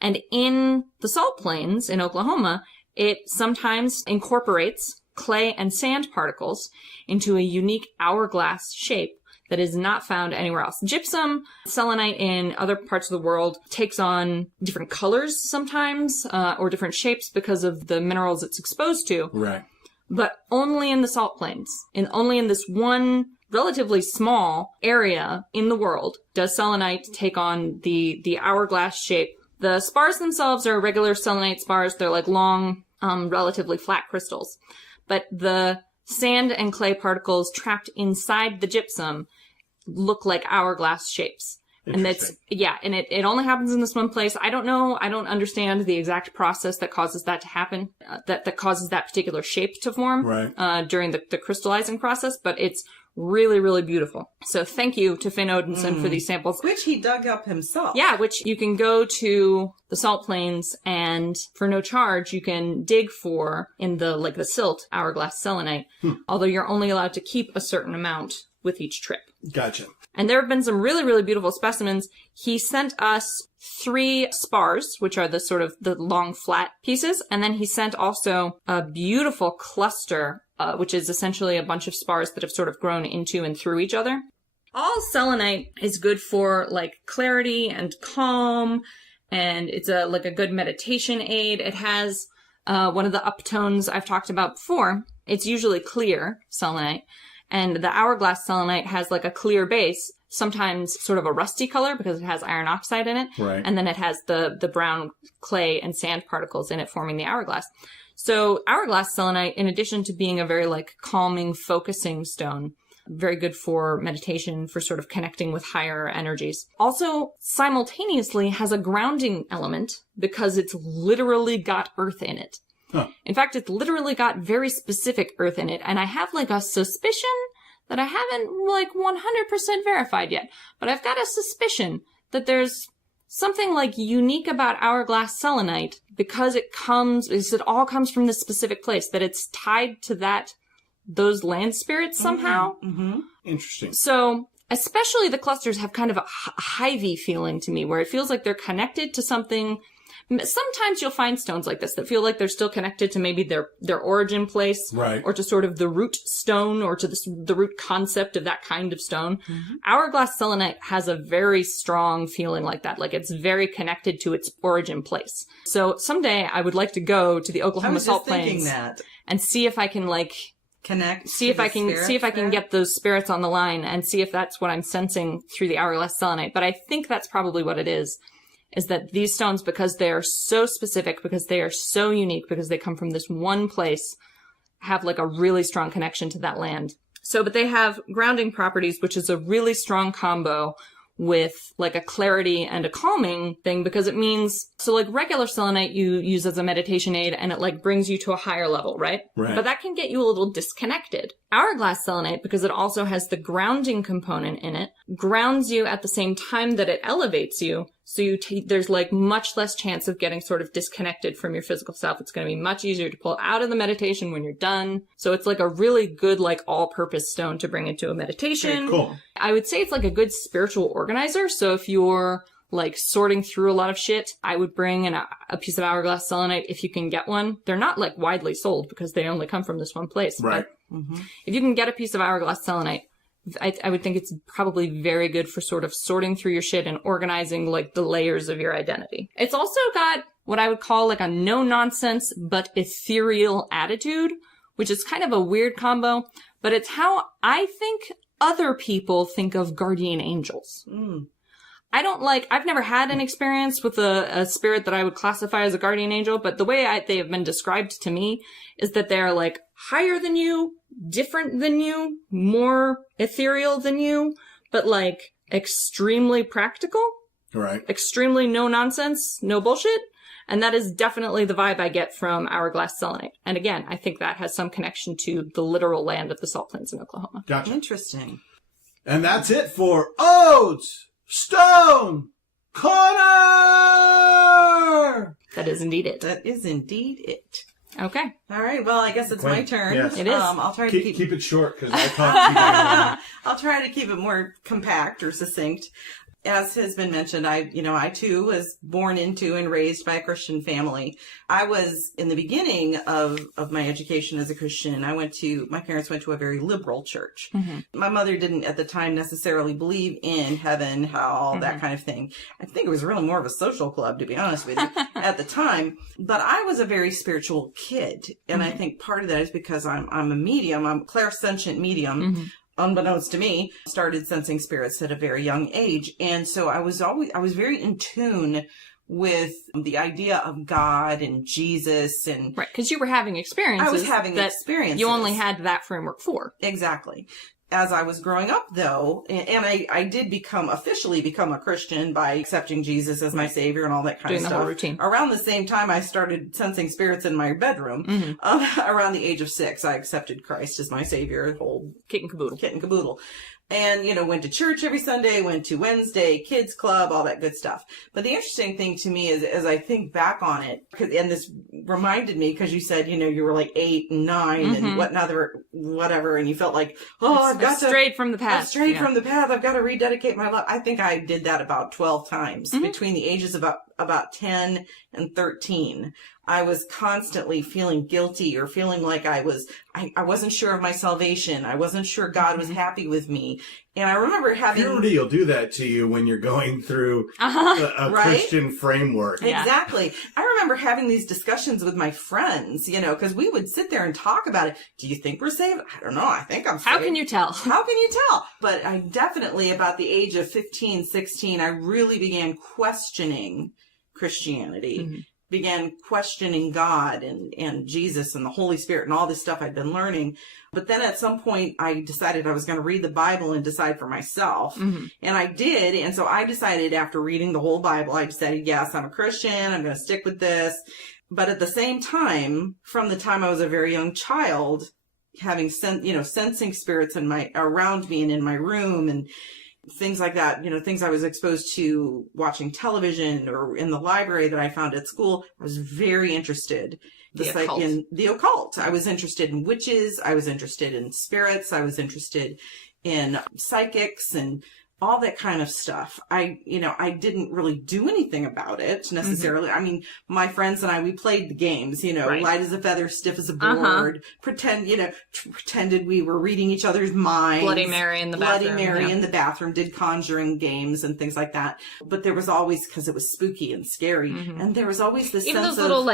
And in the salt plains in Oklahoma, it sometimes incorporates clay and sand particles into a unique hourglass shape that is not found anywhere else. Gypsum, selenite in other parts of the world takes on different colors sometimes, or different shapes because of the minerals it's exposed to. Right. But only in the salt plains. Only in this one relatively small area in the world does selenite take on the hourglass shape. The spars themselves are regular selenite spars. They're like long, relatively flat crystals. But the sand and clay particles trapped inside the gypsum look like hourglass shapes. And that's, and it only happens in this one place. I don't know. I don't understand the exact process that causes that to happen, that causes that particular shape to form, during the crystallizing process, but it's really, really beautiful. So thank you to Finn Odinson for these samples. Which he dug up himself. Yeah, which you can go to the salt plains and for no charge, you can dig for in the silt hourglass selenite, although you're only allowed to keep a certain amount with each trip. Gotcha. And there have been some really, really beautiful specimens. He sent us 3 spars, which are the sort of the long flat pieces. And then he sent also a beautiful cluster, which is essentially a bunch of spars that have sort of grown into and through each other. All selenite is good for like clarity and calm. And it's a good meditation aid. It has, one of the uptones I've talked about before. It's usually clear selenite. And the hourglass selenite has like a clear base, sometimes sort of a rusty color because it has iron oxide in it. Right. And then it has the brown clay and sand particles in it forming the hourglass. So hourglass selenite, in addition to being a very like calming, focusing stone, very good for meditation, for sort of connecting with higher energies. Also, simultaneously has a grounding element because it's literally got earth in it. Huh. In fact, it's literally got very specific earth in it, and I have like a suspicion that I haven't like 100% verified yet, but I've got a suspicion that there's something like unique about hourglass selenite because it all comes from this specific place, that it's tied to those land spirits somehow. Mm-hmm. Interesting. So, especially the clusters have kind of a hivey feeling to me, where it feels like they're connected to something. Sometimes you'll find stones like this that feel like they're still connected to maybe their origin place, right, or to sort of the root stone, or to the root concept of that kind of stone. Mm-hmm. Hourglass selenite has a very strong feeling like that, like it's very connected to its origin place. So someday I would like to go to the Oklahoma Salt Plains and see if I can like connect, see if I can get those spirits on the line and see if that's what I'm sensing through the hourglass selenite. But I think that's probably what it is that these stones, because they are so specific, because they are so unique, because they come from this one place, have like a really strong connection to that land. So, but they have grounding properties, which is a really strong combo with like a clarity and a calming thing, because it means, so like regular selenite you use as a meditation aid and it like brings you to a higher level, right? Right. But that can get you a little disconnected. Hourglass selenite, because it also has the grounding component in it, grounds you at the same time that it elevates you. So there's like much less chance of getting sort of disconnected from your physical self. It's going to be much easier to pull out of the meditation when you're done. So it's like a really good, like all-purpose stone to bring into a meditation. Very cool. I would say it's like a good spiritual organizer. So if you're like sorting through a lot of shit, I would bring a piece of hourglass selenite if you can get one. They're not like widely sold because they only come from this one place. Right. But if you can get a piece of hourglass selenite, I would think it's probably very good for sort of sorting through your shit and organizing like the layers of your identity. It's also got what I would call like a no-nonsense but ethereal attitude, which is kind of a weird combo, but it's how I think other people think of guardian angels. I've never had an experience with a spirit that I would classify as a guardian angel, but the way they have been described to me is that they're like higher than you, different than you, more ethereal than you, but like extremely practical. Right. Extremely no nonsense, no bullshit. And that is definitely the vibe I get from hourglass selenite. And again, I think that has some connection to the literal land of the salt plains in Oklahoma. Gotcha. Interesting. And that's it for Odes Stone Corner! That is indeed it. That is indeed it. Okay. All right. Well, I guess it's my turn. Yes. It is. I'll try to keep it short because I talked to you guys. I'll try to keep it more compact or succinct. as has been mentioned, I too was born into and raised by a Christian family. I was in the beginning of my education as a Christian. My parents went to a very liberal church. Mm-hmm. My mother didn't at the time necessarily believe in heaven, hell, that kind of thing. I think it was really more of a social club, to be honest with you, at the time. But I was a very spiritual kid. And I think part of that is because I'm a medium. I'm a clairsentient medium. Unbeknownst to me, started sensing spirits at a very young age. And so I was very in tune with the idea of God and Jesus and... Right, because you were having experiences. I was having experiences. You only had that framework for. Exactly. As I was growing up, though, and I did officially become a Christian by accepting Jesus as my savior and all that kind of stuff. Doing the whole routine. Around the same time, I started sensing spirits in my bedroom. Around the age of 6, I accepted Christ as my savior, whole kit and caboodle. And, went to church every Sunday, went to Wednesday, kids club, all that good stuff. But the interesting thing to me is, as I think back on it, and this reminded me, because you said, you were like 8 and 9 and whatever, and you felt like, I've strayed from the path. From the path. I've got to rededicate my life. I think I did that about 12 times between the ages of about 10 and 13. I was constantly feeling guilty or feeling like I wasn't sure of my salvation. I wasn't sure God was happy with me. And I remember having... Purity will do that to you when you're going through a right? Christian framework. Yeah. Exactly. I remember having these discussions with my friends, because we would sit there and talk about it. Do you think we're saved? I don't know. I think I'm saved. How can you tell? How can you tell? But I definitely, about the age of 15, 16, I really began questioning Christianity. Began questioning God and Jesus and the Holy Spirit and all this stuff I'd been learning. But then at some point I decided I was going to read the Bible and decide for myself. And I did. And so I decided, after reading the whole Bible, I decided, yes, I'm a Christian. I'm going to stick with this. But at the same time, from the time I was a very young child, having sensing spirits around me and in my room and things like that, things I was exposed to watching television or in the library that I found at school, I was very interested in the occult. I was interested in witches. I was interested in spirits. I was interested in psychics and all that kind of stuff. I didn't really do anything about it necessarily. I mean, my friends and I, we played the games, right. Light as a feather, stiff as a board, pretended we were reading each other's minds. Bloody Mary in the bathroom. Did conjuring games and things like that. But there was always, because it was spooky and scary, and there was always this even sense those little,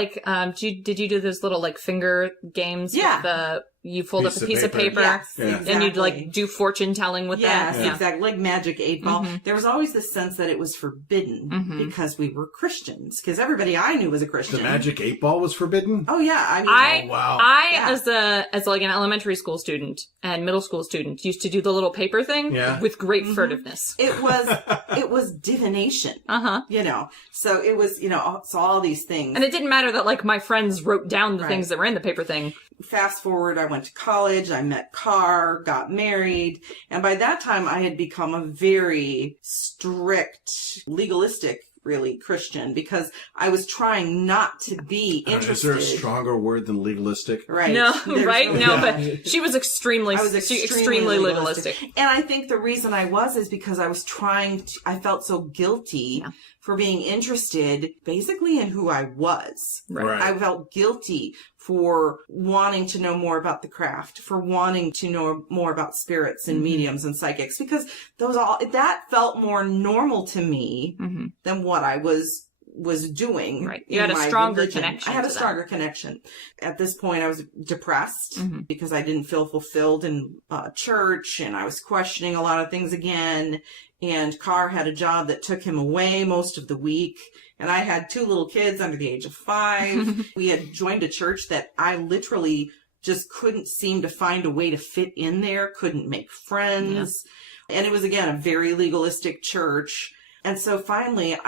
did you do those little, finger games? Yeah. You fold up a piece of paper, yes, exactly. And you'd do fortune telling with that. Yes, exactly. Like Magic 8-Ball. There was always this sense that it was forbidden because we were Christians. Because everybody I knew was a Christian. The Magic 8-Ball was forbidden? Oh yeah. Wow. As an elementary school student and middle school student, used to do the little paper thing with great furtiveness. It was divination. So it was, so all these things. And it didn't matter that my friends wrote down the things that were in the paper thing. Fast forward, I went to college, I met Carr, got married, and by that time I had become a very strict, legalistic, really, Christian, because I was trying not to be interested. Is there a stronger word than legalistic? Right. No, right? No, but she was extremely legalistic. And I think the reason I was is because I was I felt so guilty for being interested basically in who I was. Right. I felt guilty for wanting to know more about the craft, for wanting to know more about spirits and mediums and psychics, because that felt more normal to me than what I was doing. Right. You had a stronger connection. I had a stronger connection. At this point, I was depressed because I didn't feel fulfilled in church, and I was questioning a lot of things again. And Carr had a job that took him away most of the week. And I had 2 little kids under the age of 5. We had joined a church that I literally just couldn't seem to find a way to fit in there, couldn't make friends. Yeah. And it was, again, a very legalistic church. And so finally,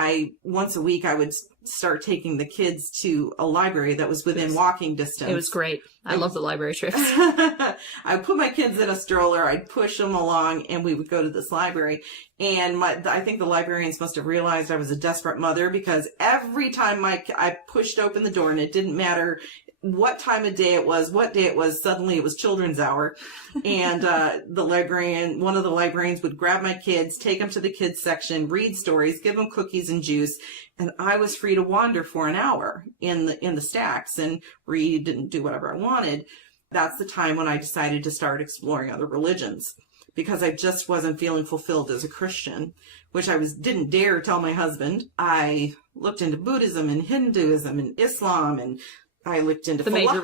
once a week, I would start taking the kids to a library that was within walking distance. It was great. I love the library trips. I put my kids in a stroller, I'd push them along, and we would go to this library. And I think the librarians must have realized I was a desperate mother, because every time I pushed open the door, and it didn't matter what time of day it was, what day it was. Suddenly it was children's hour. And one of the librarians would grab my kids, take them to the kids section, read stories, give them cookies and juice. And I was free to wander for an hour in the stacks and read and do whatever I wanted. That's the time when I decided to start exploring other religions, because I just wasn't feeling fulfilled as a Christian, which didn't dare tell my husband. I looked into Buddhism and Hinduism and Islam, and I looked into the major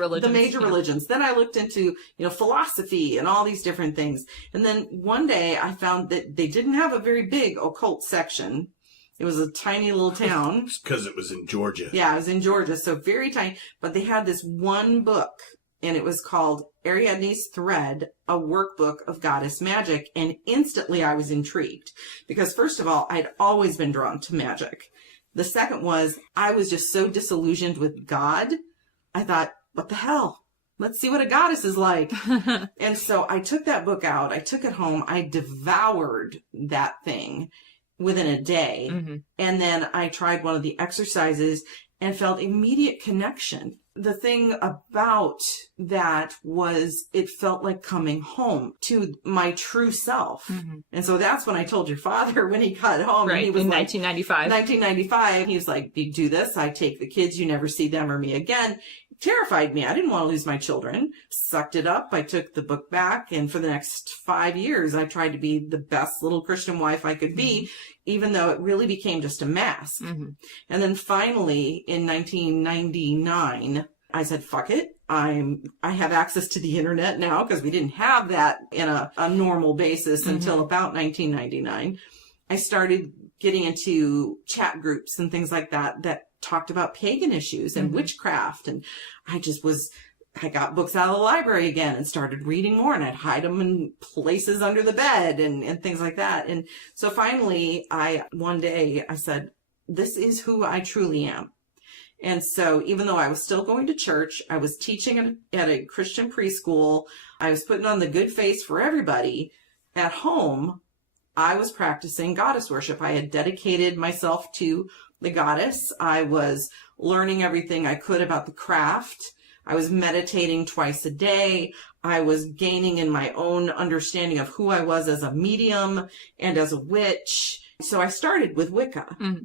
religions. Then I looked into, philosophy and all these different things. And then one day I found that they didn't have a very big occult section. It was a tiny little town. Because it was in Georgia. Yeah, it was in Georgia, so very tiny. But they had this one book, and it was called Ariadne's Thread, a workbook of goddess magic. And instantly I was intrigued, because first of all, I'd always been drawn to magic. The second was, I was just so disillusioned with God. I thought, what the hell? Let's see what a goddess is like. And so I took that book out. I took it home. I devoured that thing within a day. Mm-hmm. And then I tried one of the exercises and felt immediate connection. The thing about that was it felt like coming home to my true self. Mm-hmm. And so that's when I told your father when he got home. Right, and he was in like, 1995. 1995. He was like, you do this, I take the kids, you never see them or me again. Terrified me. I didn't want to lose my children. Sucked it up. I took the book back. And for the next 5 years, I tried to be the best little Christian wife I could be, mm-hmm. even though it really became just a mask. Mm-hmm. And then finally, in 1999, I said, fuck it. I have access to the internet now, because we didn't have that in a normal basis mm-hmm. until about 1999. I started getting into chat groups and things like that talked about pagan issues and mm-hmm. witchcraft. And I got books out of the library again and started reading more, and I'd hide them in places under the bed and things like that. And so finally, one day I said, this is who I truly am. And so even though I was still going to church, I was teaching at a Christian preschool, I was putting on the good face for everybody. At home, I was practicing goddess worship. I had dedicated myself to the goddess. I was learning everything I could about the craft. I was meditating twice a day. I was gaining in my own understanding of who I was as a medium and as a witch. So I started with Wicca. Mm-hmm.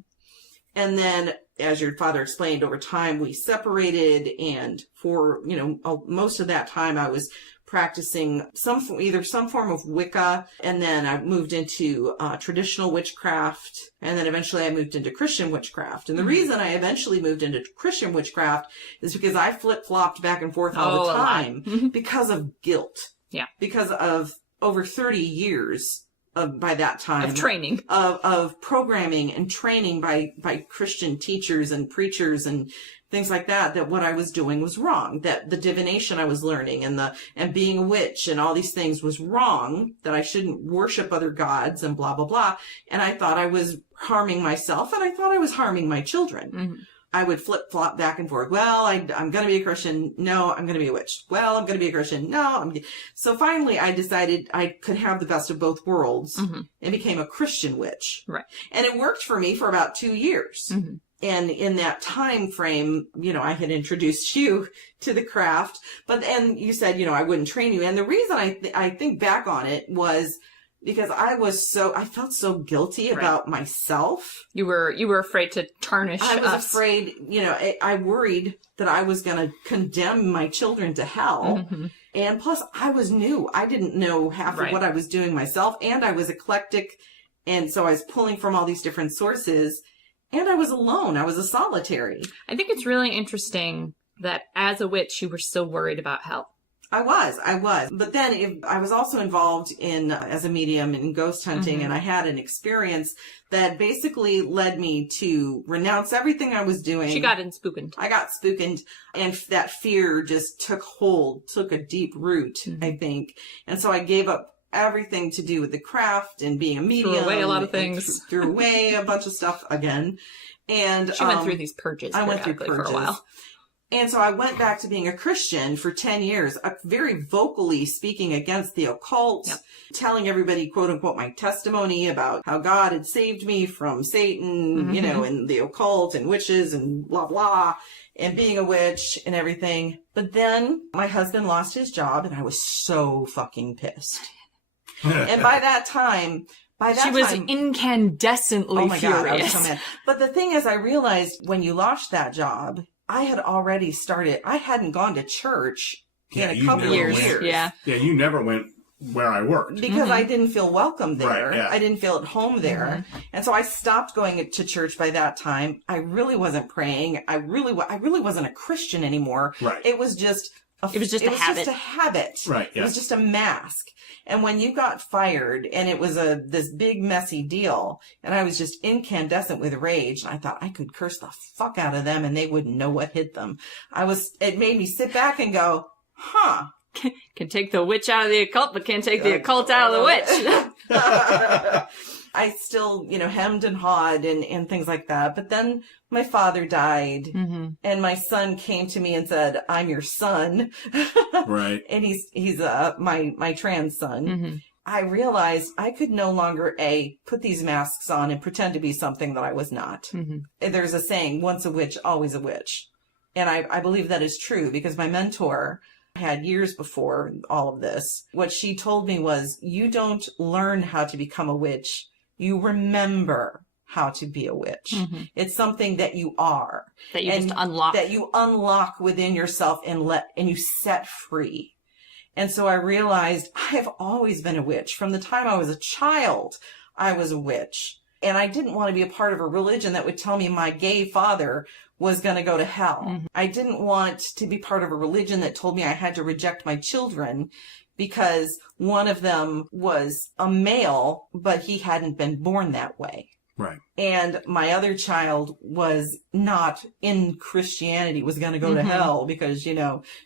And then, as your father explained, over time we separated, and for, most of that time I was practicing some form of Wicca, and then I moved into traditional witchcraft, and then eventually I moved into Christian witchcraft. And the reason I eventually moved into Christian witchcraft is because I flip-flopped back and forth all the time because of guilt. Yeah. Because of over 30 years by that time of training, of programming and training by Christian teachers and preachers and things like that what I was doing was wrong, that the divination I was learning and being a witch and all these things was wrong, that I shouldn't worship other gods and blah, blah, blah. And I thought I was harming myself, and I thought I was harming my children. Mm-hmm. I would flip-flop back and forth. Well, I'm going to be a Christian. No, I'm going to be a witch. Well, I'm going to be a Christian. No, So finally I decided I could have the best of both worlds mm-hmm. and became a Christian witch. Right. And it worked for me for about 2 years. Mm-hmm. And in that time frame, I had introduced you to the craft, and you said, I wouldn't train you. And the reason I think back on it was because I felt so guilty about myself. You were afraid to tarnish us. I was afraid, I worried that I was going to condemn my children to hell. Mm-hmm. And plus I was new. I didn't know half of what I was doing myself, and I was eclectic. And so I was pulling from all these different sources, and I was alone. I was a solitary. I think it's really interesting that as a witch, you were still worried about hell. I was. But then I was also involved as a medium in ghost hunting, mm-hmm. and I had an experience that basically led me to renounce everything I was doing. She got spookened. I got spookened, and that fear just took a deep root, mm-hmm. I think. And so I gave up everything to do with the craft and being a medium. Threw away a lot of things. Threw away a bunch of stuff again. And she went through these purges. I went through purges for a while. And so I went back to being a Christian for 10 years, very vocally speaking against the occult, Yep. telling everybody, quote unquote, my testimony about how God had saved me from Satan, you know, and the occult and witches and blah, blah, and being a witch and everything. But then my husband lost his job and I was so fucking pissed. And by that time, She was incandescently oh my God, I was furious. so mad. But the thing is, I realized when you lost that job, I had already started, I hadn't gone to church in a you couple of never years. went. Yeah. Yeah, you never went where I worked. Because I didn't feel welcome there. Right, yeah. I didn't feel at home there. And so I stopped going to church by that time. I really wasn't praying. I really wasn't a Christian anymore. Right. It was just a habit. just a habit. Right, It yeah. was just a mask. And when you got fired and it was this big messy deal and I was just incandescent with rage, I thought I could curse the fuck out of them and they wouldn't know what hit them. It made me sit back and go, huh. Can take the witch out of the occult, but can't take the occult out of the witch. I still, hemmed and hawed and things like that. But then my father died and my son came to me and said, I'm your son. Right. And he's my trans son. I realized I could no longer put these masks on and pretend to be something that I was not. There's a saying, once a witch, always a witch. And I believe that is true because my mentor had years before all of this. What she told me was, you don't learn how to become a witch. You remember how to be a witch. It's something that you are. That you just unlock. That you unlock within yourself and you set free. And so I realized I have always been a witch. From the time I was a child, I was a witch. And I didn't want to be a part of a religion that would tell me my gay father was going to go to hell. I didn't want to be part of a religion that told me I had to reject my children because one of them was a male, but he hadn't been born that way. Right. And my other child was not in Christianity, was going to go to hell because,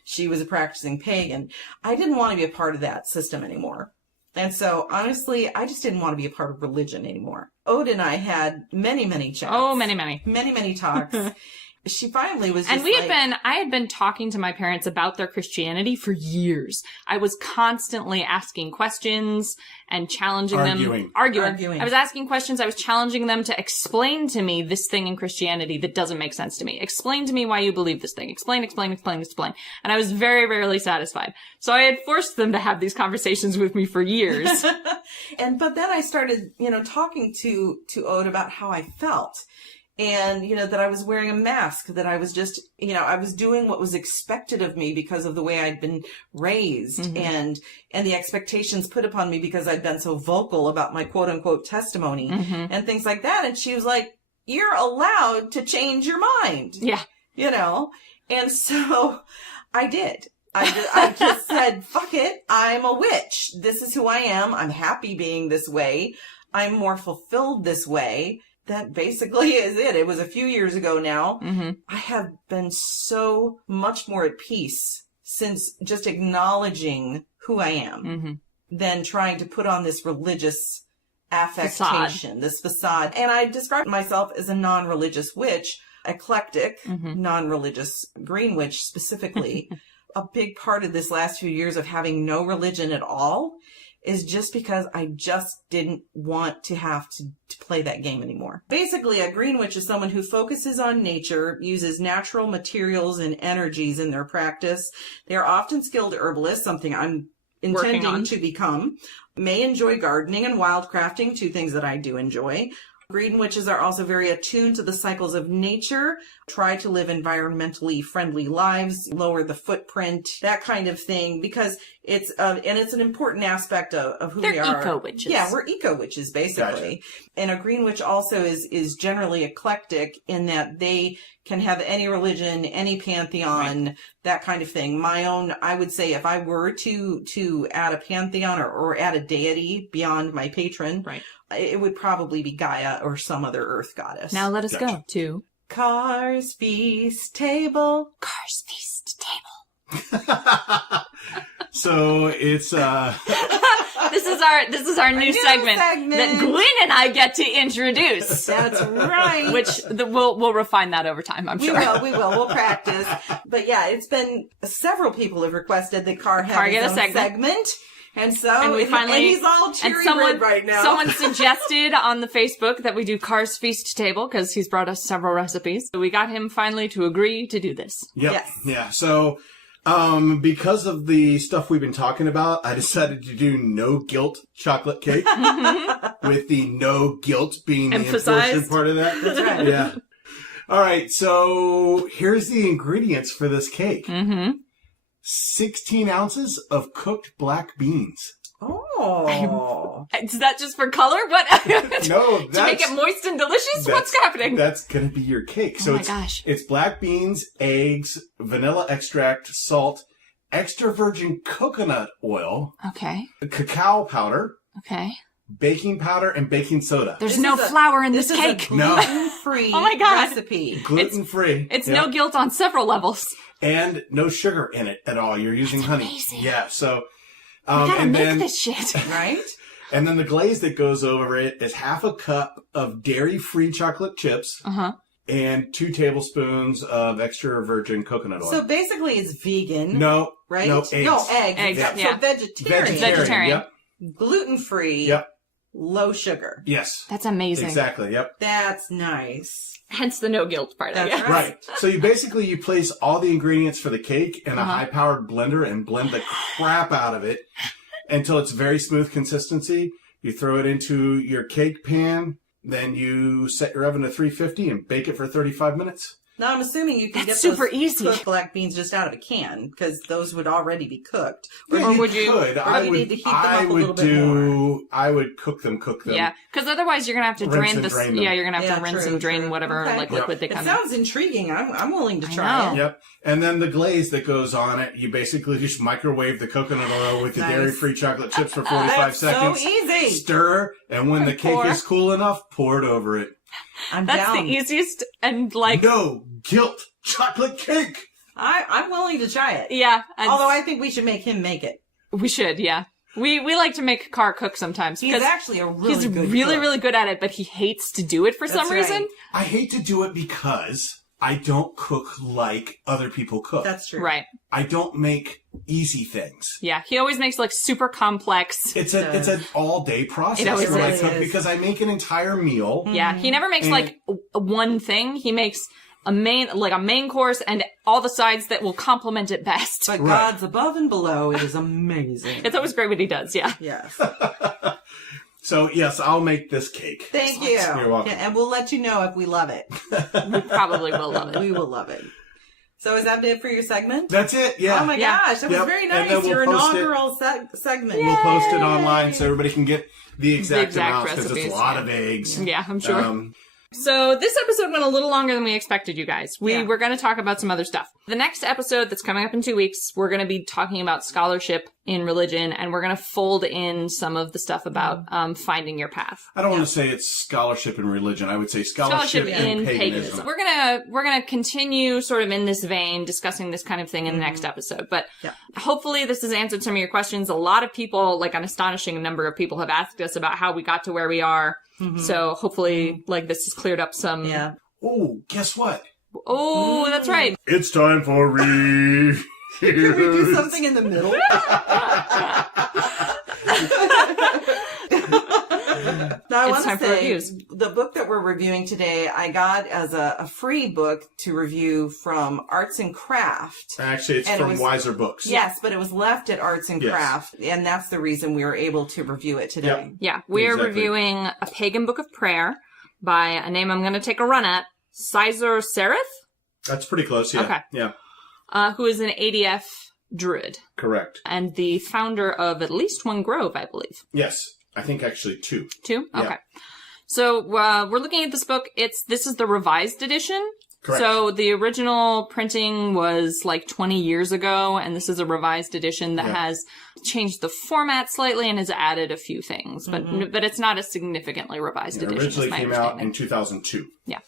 she was a practicing pagan. I didn't want to be a part of that system anymore. And so, honestly, I just didn't want to be a part of religion anymore. Ode and I had many, many chats. Oh, many, many. Many, many talks. She finally was just And I had been talking to my parents about their Christianity for years. I was constantly asking questions and challenging them. Arguing. I was asking questions. I was challenging them to explain to me this thing in Christianity that doesn't make sense to me. Explain to me why you believe this thing. Explain. And I was very rarely satisfied. So I had forced them to have these conversations with me for years. But then I started, talking to Ode about how I felt. And, that I was wearing a mask, that I was just, I was doing what was expected of me because of the way I'd been raised and the expectations put upon me because I'd been so vocal about my quote unquote testimony and things like that. And she was like, you're allowed to change your mind. Yeah. And so I did. I just said, fuck it. I'm a witch. This is who I am. I'm happy being this way. I'm more fulfilled this way. That basically is it. It was a few years ago now. I have been so much more at peace since just acknowledging who I am than trying to put on this religious affectation, this facade. And I describe myself as a non-religious witch, eclectic, non-religious green witch specifically. A big part of this last few years of having no religion at all is just because I just didn't want to have to play that game anymore. Basically, a green witch is someone who focuses on nature, uses natural materials and energies in their practice. They are often skilled herbalists, something I'm intending to become, may enjoy gardening and wildcrafting, two things that I do enjoy. Green witches are also very attuned to the cycles of nature, try to live environmentally friendly lives, lower the footprint, that kind of thing, because it's an important aspect of who we are. They're eco-witches. Yeah, we're eco-witches, basically. Gotcha. And a green witch also is generally eclectic in that they can have any religion, any pantheon, that kind of thing. My own, I would say, if I were to add a pantheon or add a deity beyond my patron, it would probably be Gaia or some other earth goddess. Now let us go to Cars Feast Table. Cars Feast Table. So it's This is our new segment that Gwyn and I get to introduce. That's right. Which we'll refine that over time, I'm sure. We will. We'll practice. But yeah, it's been several people have requested that Carr have get his a own segment. And so, and we finally, and he's all cheery red right now. Someone suggested on the Facebook that we do Carr's Feast Table because he's brought us several recipes. So we got him finally to agree to do this. Yep. Yes. Yeah. So, because of the stuff we've been talking about, I decided to do no guilt chocolate cake with the no guilt being the important part of that. That's right. Yeah. All right. So here's the ingredients for this cake. 16 ounces of cooked black beans. Oh. Is that just for color? What? No, to make it moist and delicious? What's happening? That's going to be your cake. So gosh. It's black beans, eggs, vanilla extract, salt, extra virgin coconut oil, Okay. cacao powder, Okay. baking powder, and baking soda. There's no flour in this cake. This is a gluten-free Oh my God. recipe. Gluten-free. It's no guilt on several levels. And no sugar in it at all. You're using honey. amazing. Yeah, so... We gotta and make then, this shit. Right? And then the glaze that goes over it is half a cup of dairy-free chocolate chips and 2 tablespoons of extra virgin coconut oil. So basically it's vegan. No. Right? No, eggs. No, eggs. Eggs, So yeah. vegetarian. Vegetarian. Yep. Gluten-free. Yep. Low sugar. Yes. That's amazing. Exactly. Yep. That's nice. Hence the no guilt part, I That's guess. Right. So you place all the ingredients for the cake in a high-powered blender and blend the crap out of it until it's very smooth consistency. You throw it into your cake pan, then you set your oven to 350 and bake it for 35 minutes. Now, I'm assuming you can That's get super those easy. cooked black beans just out of a can, because those would already be cooked. Yeah, would you- could. or I you would, need to heat them up a little bit more. I would cook them. Yeah, because otherwise you're gonna have to Rinse drain and this. drain them. Yeah, you're gonna have to rinse true, and drain true. whatever Okay. like liquid they It come in. sounds intriguing. I'm willing to I try know. it. Yep. And then the glaze that goes on it, you basically just microwave the coconut oil with the Nice. dairy-free chocolate chips for 45 That's seconds. so easy. Stir, and when the cake Pour. is cool enough, pour it over it. I'm That's down. the easiest and like No guilt chocolate cake. I'm willing to try it. yeah. and Although I think we should make him make it. we should, yeah. We like to make Carr cook sometimes He's because actually a really he's good really cook. really good at it, but he hates to do it for some That's right. reason. I hate to do it because I don't cook like other people cook. That's true. Right. I don't make easy things. Yeah. He always makes like super complex. It's an all day process It always when I is. cook It is. because I make an entire meal. Yeah. He never makes And- like one thing. He makes a main course and all the sides that will complement it best. But Right. God's above and below. It is amazing. It's always great what he does. Yeah. Yes. So yes, I'll make this cake. Thank you. You're welcome. Yeah, and we'll let you know if we love it. We probably will love it. We will love it. So is that it for your segment? That's it. Yeah. Oh my Yeah. gosh, that was Yep. very And then nice. we'll Your post it. inaugural segment. We'll post it online so everybody can get the exact, exact amounts because it's recipes, a lot yeah. of eggs. Yeah, I'm sure. Um, So this episode went a little longer than we expected, you guys. We Yeah. were going to talk about some other stuff. The next episode that's coming up in 2 weeks, we're going to be talking about scholarship in religion, and we're going to fold in some of the stuff about finding your path. I don't want to say it's scholarship in religion. I would say scholarship, in paganism. We're gonna continue sort of in this vein, discussing this kind of thing in the next episode. But Yeah. hopefully this has answered some of your questions. A lot of people, like an astonishing number of people, have asked us about how we got to where we are. So hopefully, like, this has cleared up some. Yeah. Oh, guess what? Oh, that's right. It's time for Can we do something in the middle? Now, I It's want time to for say, reviews. the book that we're reviewing today, I got as a free book to review from Arts and Craft. Actually, it's And it from was- Wiser Books. Yes, but it was left at Arts and Yes. Craft, and that's the reason we were able to review it today. Yep. Yeah, we're Exactly. reviewing A Pagan Book of Prayer by a name I'm going to take a run at, Caesar Sereth, That's pretty close. Yeah. Okay. Yeah. who is an ADF druid Correct. and the founder of at least one grove, I believe. Yes. I think actually 2. 2? Yeah. Okay. So we're looking at this book. This is the revised edition. Correct. So the original printing was like 20 years ago, and this is a revised edition that has changed the format slightly and has added a few things, but it's not a significantly revised It edition. originally is my came out understanding. in 2002. Yeah.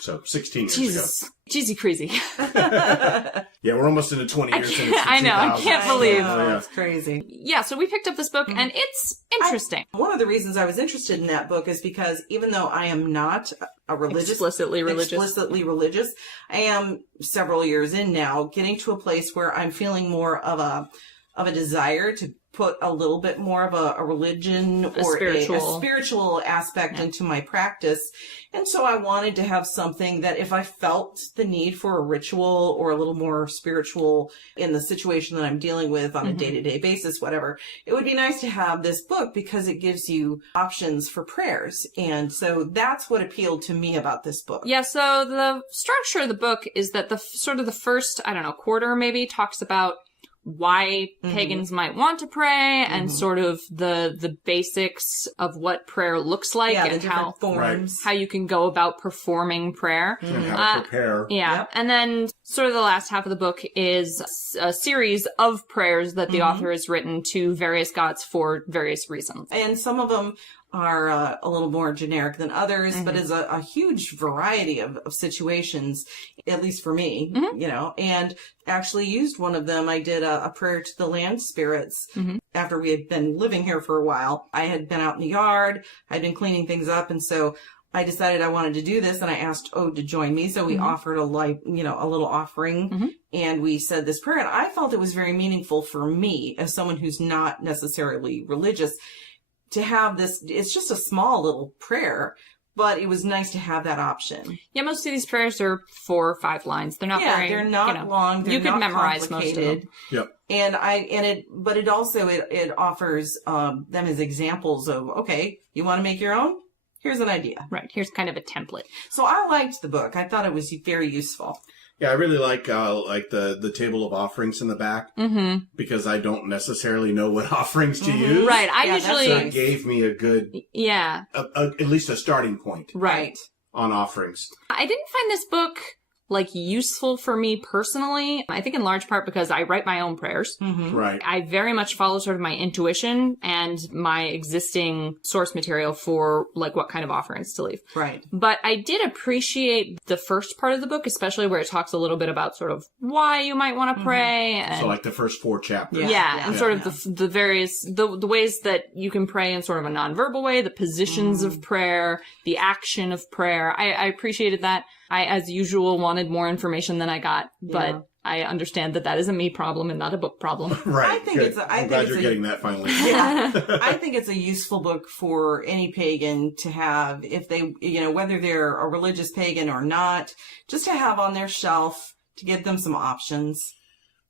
So 16 years Jesus. Cheesy crazy. ago. Yeah, we're almost into 20 years. I know. I can't believe. That's crazy. Yeah, so we picked up this book, and it's interesting. One of the reasons I was interested in that book is because even though I am not a explicitly religious, I am several years in now, getting to a place where I'm feeling more of a desire to put a little bit more of a religion or a spiritual aspect into my practice. And so I wanted to have something that if I felt the need for a ritual or a little more spiritual in the situation that I'm dealing with on a day-to-day basis, whatever, it would be nice to have this book because it gives you options for prayers. And so that's what appealed to me about this book. Yeah, so the structure of the book is that the first, quarter maybe talks about why pagans might want to pray and sort of the basics of what prayer looks like and how forms, how you can go about performming prayer and how to prepare. And then sort of the last half of the book is a series of prayers that the author has written to various gods for various reasons. And some of them are a little more generic than others, but is a huge variety of situations, at least for me, and actually used one of them. I did a prayer to the land spirits after we had been living here for a while. I had been out in the yard, I'd been cleaning things up, and so I decided I wanted to do this, and I asked Ode to join me. So we offered a little offering, and we said this prayer, and I felt it was very meaningful for me as someone who's not necessarily religious to have this. It's just a small little prayer, but it was nice to have that option. Yeah, most of these prayers are 4 or 5 lines. They're not very, they're not long. They're you could not memorize most of them. Yep. But it also offers them as examples of, okay, you want to make your own? Here's an idea. Right. Here's kind of a template. So I liked the book. I thought it was very useful. Yeah, I really like the table of offerings in the back because I don't necessarily know what offerings to use. Right. So it gave me a good, at least a starting point. Right. On offerings. I didn't find this book useful for me personally. I think in large part because I write my own prayers. Right. I very much follow sort of my intuition and my existing source material for what kind of offerings to leave. Right. But I did appreciate the first part of the book, especially where it talks a little bit about sort of why you might want to pray. And, so the first 4 chapters. And sort of the various, the ways that you can pray in sort of a nonverbal way, the positions of prayer, the action of prayer. I appreciated that. I, as usual, wanted more information than I got, but I understand that is a me problem and not a book problem. Right. I think I'm glad you're getting that finally. Yeah. I think it's a useful book for any pagan to have if they, whether they're a religious pagan or not, just to have on their shelf to give them some options.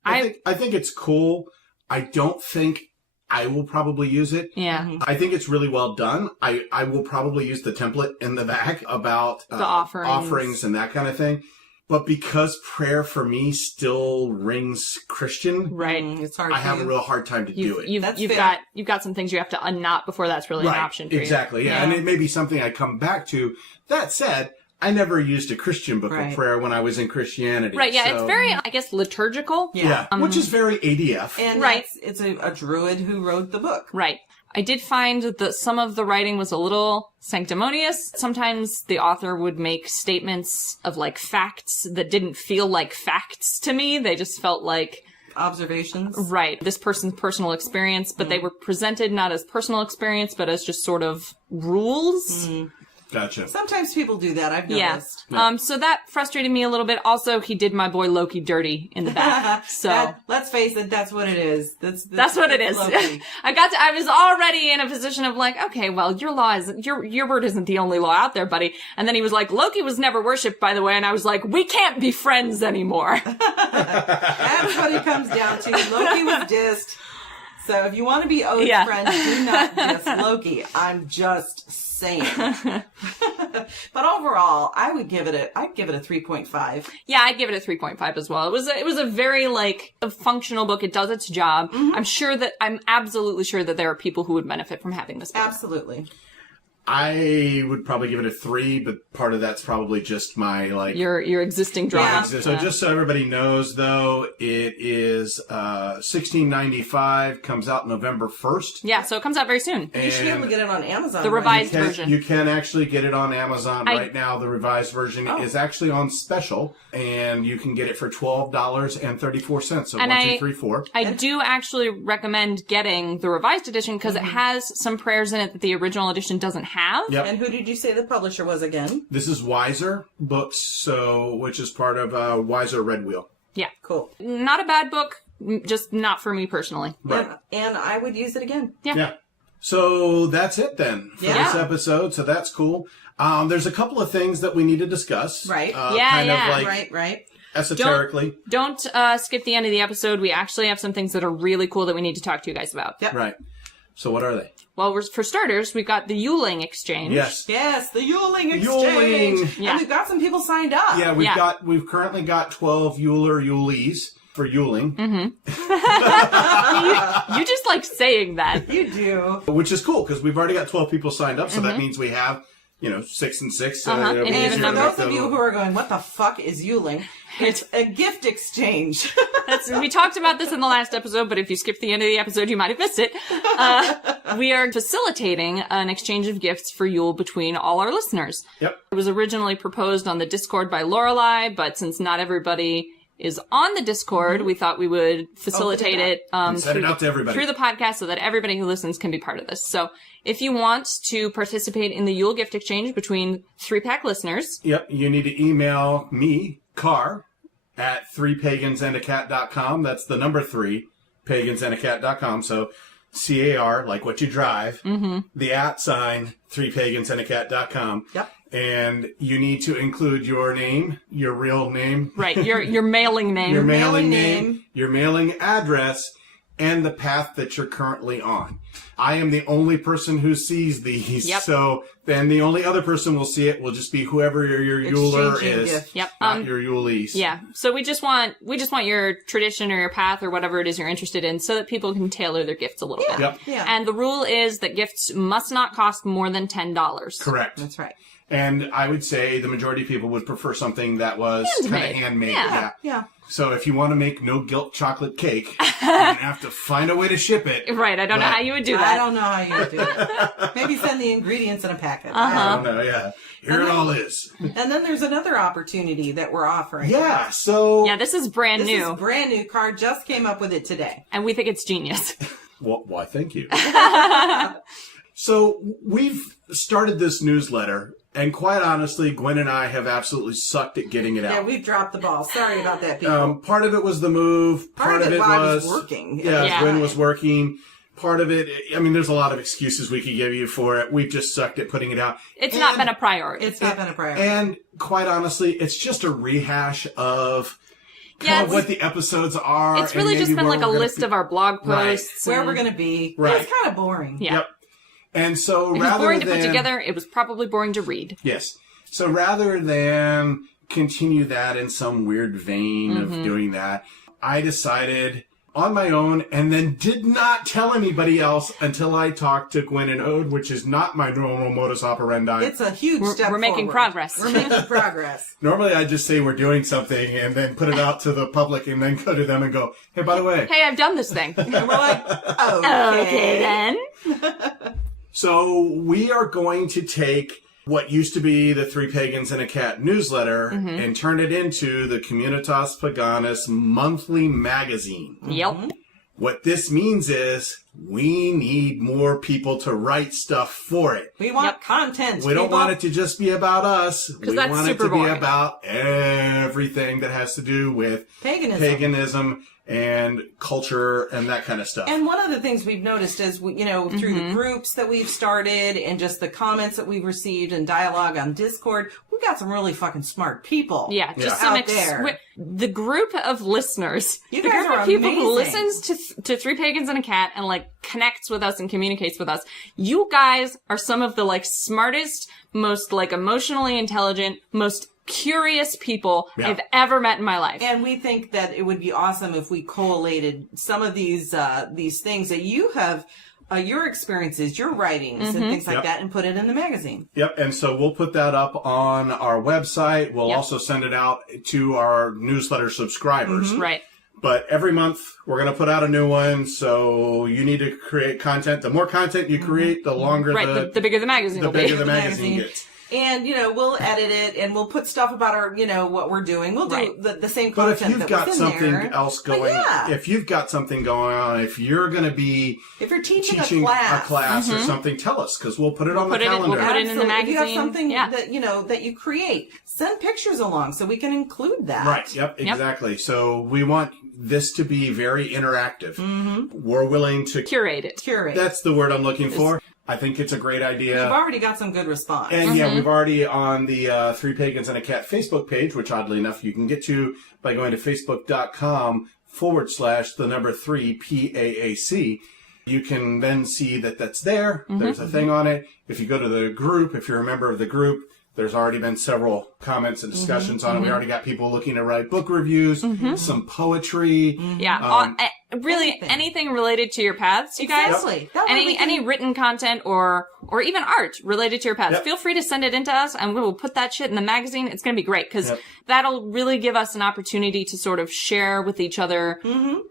I think it's cool. I don't think I will probably use it. Yeah. I think it's really well done. I will probably use the template in the back about the offerings and that kind of thing. But because prayer for me still rings Christian, right? It's hard. I have a real hard time to do it. You've got some things you have to unknot before that's really an option for you. Exactly. Yeah. And it may be something I come back to. That said, I never used a Christian book of prayer when I was in Christianity. Right, yeah, it's very, I guess, liturgical. Yeah, which is very ADF. And it's a druid who wrote the book. Right. I did find that some of the writing was a little sanctimonious. Sometimes the author would make statements of facts that didn't feel like facts to me. They just felt like observations. Right. This person's personal experience, but they were presented not as personal experience, but as just sort of rules. Gotcha. Sometimes people do that, I've noticed. Yeah. So that frustrated me a little bit. Also, he did my boy Loki dirty in the back. So let's face it, that's what it is. That's what it is. I was already in a position of okay, well, your word isn't the only law out there, buddy. And then he was like, Loki was never worshipped, by the way. And I was like, we can't be friends anymore. That's what it comes down to. Loki was dissed. So if you want to be Ode's friend, do not diss Loki. I'm just saying. But overall, I'd give it a 3.5. Yeah, I'd give it a 3.5 as well. It was a very a functional book. It does its job. I'm absolutely sure that there are people who would benefit from having this book. Absolutely. I would probably give it a 3, but part of that's probably just my like Your existing drama. So just so everybody knows, though, it is $16.95. Comes out November 1st. Yeah, so it comes out very soon. You should be able to get it on Amazon. The revised version. You can actually get it on Amazon right now. The revised version is actually on special, and you can get it for $12.34. So and 1, 2, 3, 4. I do actually recommend getting the revised edition because it has some prayers in it that the original edition doesn't have. Yep. And who did you say the publisher was again? This is Wiser Books, which is part of Wiser Red Wheel. Yeah. Cool. Not a bad book, just not for me personally. Right. And I would use it again. Yeah. So that's it then for this episode. So that's cool. There's a couple of things that we need to discuss. Right. Kind of like Right. esoterically. Don't skip the end of the episode. We actually have some things that are really cool that we need to talk to you guys about. Yep. Right. So what are they? Well, for starters, we've got the Yuling exchange. Yes. Yes, the Yuling exchange. Yuling. Yeah. And we've got some people signed up. Yeah, we've currently got 12 Yulees for Yuling. You just like saying that. You do. Which is cool because we've already got 12 people signed up, so that means we have, 6 and 6. So it'll be And easier even to For make those of you who are going, what the fuck is Yuling? It's a gift exchange. We talked about this in the last episode, but if you skipped the end of the episode, you might have missed it. We are facilitating an exchange of gifts for Yule between all our listeners. Yep. It was originally proposed on the Discord by Lorelei, but since not everybody is on the Discord, we thought we would facilitate it send it out to everybody through the podcast so that everybody who listens can be part of this. So if you want to participate in the Yule gift exchange between 3-pack listeners, Yep, you need to email me, Carr, at 3pagansandacat.com. That's the number 3, pagansandacat.com. So CAR, like what you drive, the @ 3pagansandacat.com. Yep. And you need to include your name, your real name. right, your mailing name. Your mailing mailing name, name. your mailing address, and the path that you're currently on. I am the only person who sees these. Yep. So then the only other person will see it will just be whoever your Yuler Exchanging is. gift. Yep. Not your Yulees. Yeah. So we just want your tradition or your path or whatever it is you're interested in so that people can tailor their gifts a little bit. Yep. Yeah. And the rule is that gifts must not cost more than $10. Correct. That's right. And I would say the majority of people would prefer something that was kind of handmade. Yeah. Yeah. So if you want to make no guilt chocolate cake, you're going to have to find a way to ship it. Right. I don't know how you would do I that. don't know how you would do it. Maybe send the ingredients in a packet. I don't know, yeah. Here it all is. And then there's another opportunity that we're offering. Yeah, so... Yeah, this is brand This new. is brand new. Car just came up with it today. And we think it's genius. Well, why, thank you. So we've started this newsletter, and quite honestly, Gwyn and I have absolutely sucked at getting it Yeah, out. we've dropped the ball. Sorry about that, people. Part of it was the move. Part of it while I was working. Yeah, Yeah. Gwyn was working. Part of it, I mean, there's a lot of excuses we could give you for it. We've just sucked at putting it out. It's not been a priority. It's not been a priority. And quite honestly, it's just a rehash of kind Yeah, of what the episodes are. it's really and just maybe been where like a we're gonna list of our blog Right. posts. Where and- we're going to be. Right. It's kind of boring. Yeah. Yep. And so It was rather boring than... to put together. It was probably boring to read. Yes. So rather than continue that in some weird vein of doing that, I decided on my own and then did not tell anybody else until I talked to Gwyn and Ode, which is not my normal modus operandi. It's a huge step we're making forward. progress. We're making progress. Normally I just say we're doing something and then put it out to the public and then go to them and go, hey, by the way. Hey, I've done this thing. And we're like, Okay, then. So we are going to take what used to be the 3 Pagans and a Cat newsletter and turn it into the Communitas Paganus monthly magazine. Yep. What this means is we need more people to write stuff for it. we want content. We don't people. want it to just be about us. We that's want it super to be boring. about everything that has to do with Paganism. and culture and that kind of stuff. And one of the things we've noticed is, through the groups that we've started and just the comments that we've received and dialogue on Discord, we've got some really fucking smart people. Yeah, just Yeah. some Out there. the group of listeners, You the guys group are of people who amazing. listens to 3 Pagans and a Cat and like connects with us and communicates with us. You guys are some of the like smartest, most like emotionally intelligent, most curious people Yeah. I've ever met in my life. And we think that it would be awesome if we collated some of these things that you have your experiences, your writings, and things like that, and put it in the magazine. Yep, and so we'll put that up on our website. We'll also send it out to our newsletter subscribers. Right. But every month, we're going to put out a new one, so you need to create content. The more content you create, the longer the bigger the magazine will be. The bigger the magazine gets. And, we'll edit it, and we'll put stuff about our, what we're doing. We'll do the same But content if you've got something else going, if you've got something going on, if you're going to be if you're teaching a class or something, tell us, because we'll put it on the calendar. We'll put it in the magazine. If you have something that you create, send pictures along so we can include that. Right. Yep. Exactly. So we want this to be very interactive. We're willing to curate it. That's the word I'm looking for. I think it's a great idea. We've already got some good response. And we've already on the Three Pagans and a Cat Facebook page, which oddly enough you can get to by going to facebook.com/3 PAAC. You can then see that that's there. There's a thing on it. If you go to the group, if you're a member of the group, there's already been several comments and discussions on it. We already got people looking to write book reviews, some poetry. Yeah, really anything related to your paths, you guys. Exactly. Any written content or even art related to your paths. Feel free to send it in to us, and we will put that shit in the magazine. It's going to be great, because that'll really give us an opportunity to sort of share with each other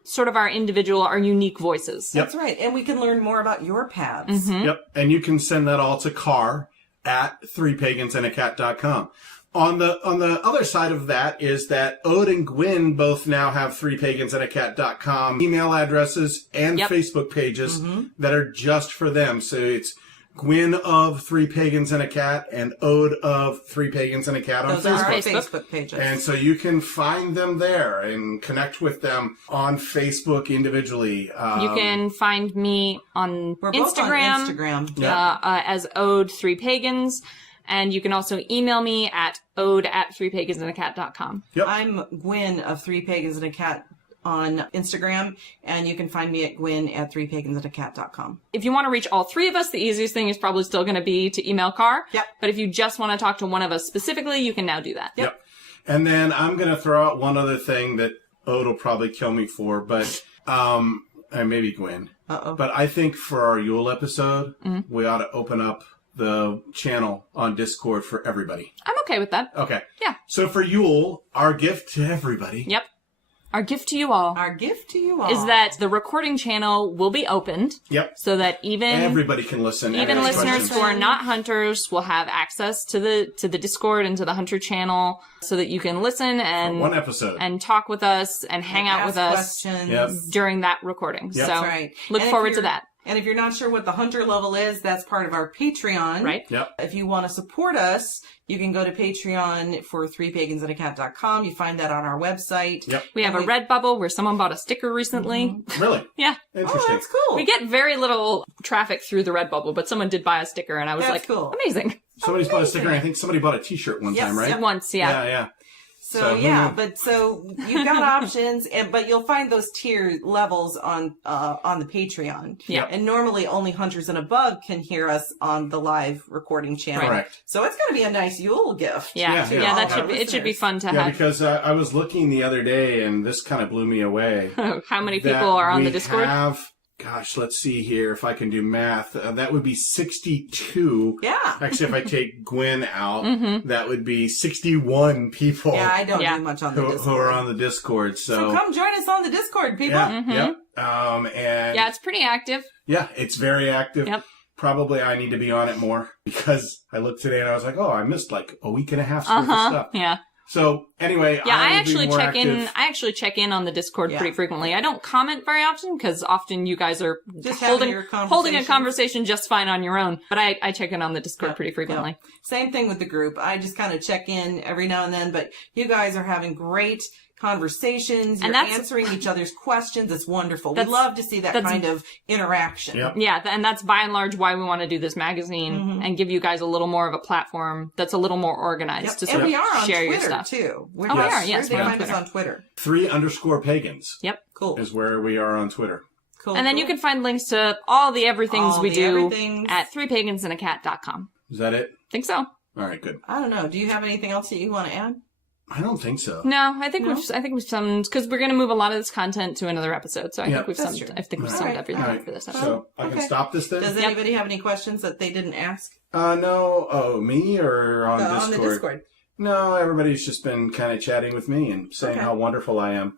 sort of our unique voices. That's right. And we can learn more about your paths. Yep. And you can send that all to Carr at 3pagansandacat.com. On the other side of that is that Ode and Gwyn both now have 3pagansandacat.com email addresses and Facebook pages that are just for them. So it's Gwyn of Three Pagans and a Cat and Ode of Three Pagans and a Cat on Those Facebook. are our Facebook pages. And so you can find them there and connect with them on Facebook individually. You can find me on We're both Instagram, on Instagram. as Ode Three Pagans. And you can also email me at ode@threepagansandacat.com. Yep. I'm Gwyn of Three Pagans and a Cat on Instagram, and you can find me at Gwyn at 3pagansandacat.com. If you want to reach all three of us, the easiest thing is probably still going to be to email Carr. Yep. But if you just want to talk to one of us specifically, you can now do that. Yep. And then I'm going to throw out one other thing that Ode will probably kill me for, but and maybe Gwyn. But I think for our Yule episode, we ought to open up the channel on Discord for everybody. I'm okay with that. Okay. Yeah. So for Yule, our gift to everybody. Yep. Our gift to you all. Our gift to you all. Is that the recording channel will be opened. Yep. So that everybody can listen. Even listeners who are not hunters will have access to the Discord and to the Hunter channel, so that you can listen and for one episode and talk with us and hang out with us during that recording. Yep. So that's right. Look forward to that. And if you're not sure what the Hunter level is, that's part of our Patreon. Right. Yep. If you want to support us, you can go to Patreon for 3pagansandacat.com. You find that on our website. Yep. We have a Redbubble where someone bought a sticker recently. Really? Yeah. Interesting. Oh, that's cool. We get very little traffic through the Redbubble, but someone did buy a sticker, and I was That's cool. Amazing. Somebody's bought a sticker, and I think somebody bought a T-shirt one time, right? Once, yeah. Yeah. So you've got options, but you'll find those tier levels on the Patreon. Yeah. And normally only hunters and above can hear us on the live recording channel. Correct. So it's going to be a nice Yule gift. Yeah. It should be fun to have. Yeah, because I was looking the other day, and this kind of blew me away. How many people are on the Discord? Gosh, let's see here if I can do math. That would be 62. Yeah. Actually, if I take Gwyn out, that would be 61 people. Yeah, I don't do much on the Discord. Who are on the Discord. So come join us on the Discord, people. Yeah, yep. And it's pretty active. Yeah, it's very active. Yep. Probably I need to be on it more, because I looked today and I was like, I missed like a week and a half's worth of stuff. Yeah. So anyway, I actually check in on the Discord pretty frequently. I don't comment very often, because often you guys are just holding a conversation just fine on your own. But I check in on the Discord pretty frequently. Yep. Same thing with the group. I just kind of check in every now and then. But you guys are having great conversations. You're answering each other's questions. It's wonderful. We love to see that kind of interaction. Yep. Yeah, and that's by and large why we want to do this magazine and give you guys a little more of a platform that's a little more organized to sort of share your stuff. Too. We are. Yes, they find us on Twitter. 3_pagans. Yep. Cool. Is where we are on Twitter. Cool. And then you can find links to all the everythings we do at 3pagansandacat.com. Is that it? Think so. All right, good. I don't know. Do you have anything else that you want to add? I don't think so. No, I think we've summed, because we're going to move a lot of this content to another episode. So I think we've that's summed. true. I think we've summed everything up for this episode. So I can stop this then? Does anybody have any questions that they didn't ask? No. Oh, me or on Discord? On the Discord. No, everybody's just been kind of chatting with me and saying how wonderful I am.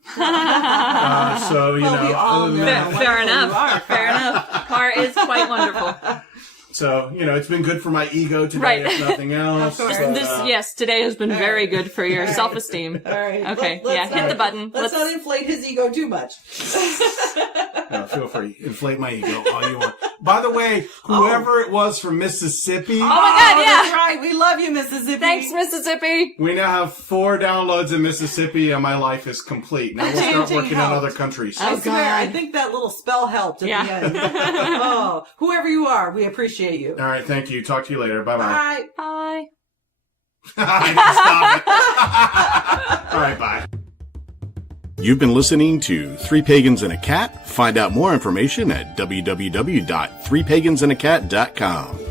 So, we all know how fair wonderful you are. enough. Fair enough. Car is quite wonderful. So, it's been good for my ego today, if nothing else. Of course. But, Today has been very good for your self-esteem. All right. Okay, Let's hit the button. Let's not inflate his ego too much. No, feel free. Inflate my ego all you want. By the way, whoever it was from Mississippi. Oh my God, yeah. That's right. We love you, Mississippi. Thanks, Mississippi. We now have 4 downloads in Mississippi and my life is complete. Now we'll start working on other countries. I swear, I think that little spell helped at the end. Oh, whoever you are, we appreciate you. All right, thank you. Talk to you later. Bye-bye. Bye. Bye. I didn't stop it. All right, bye. You've been listening to Three Pagans and a Cat. Find out more information at www.threepagansandacat.com.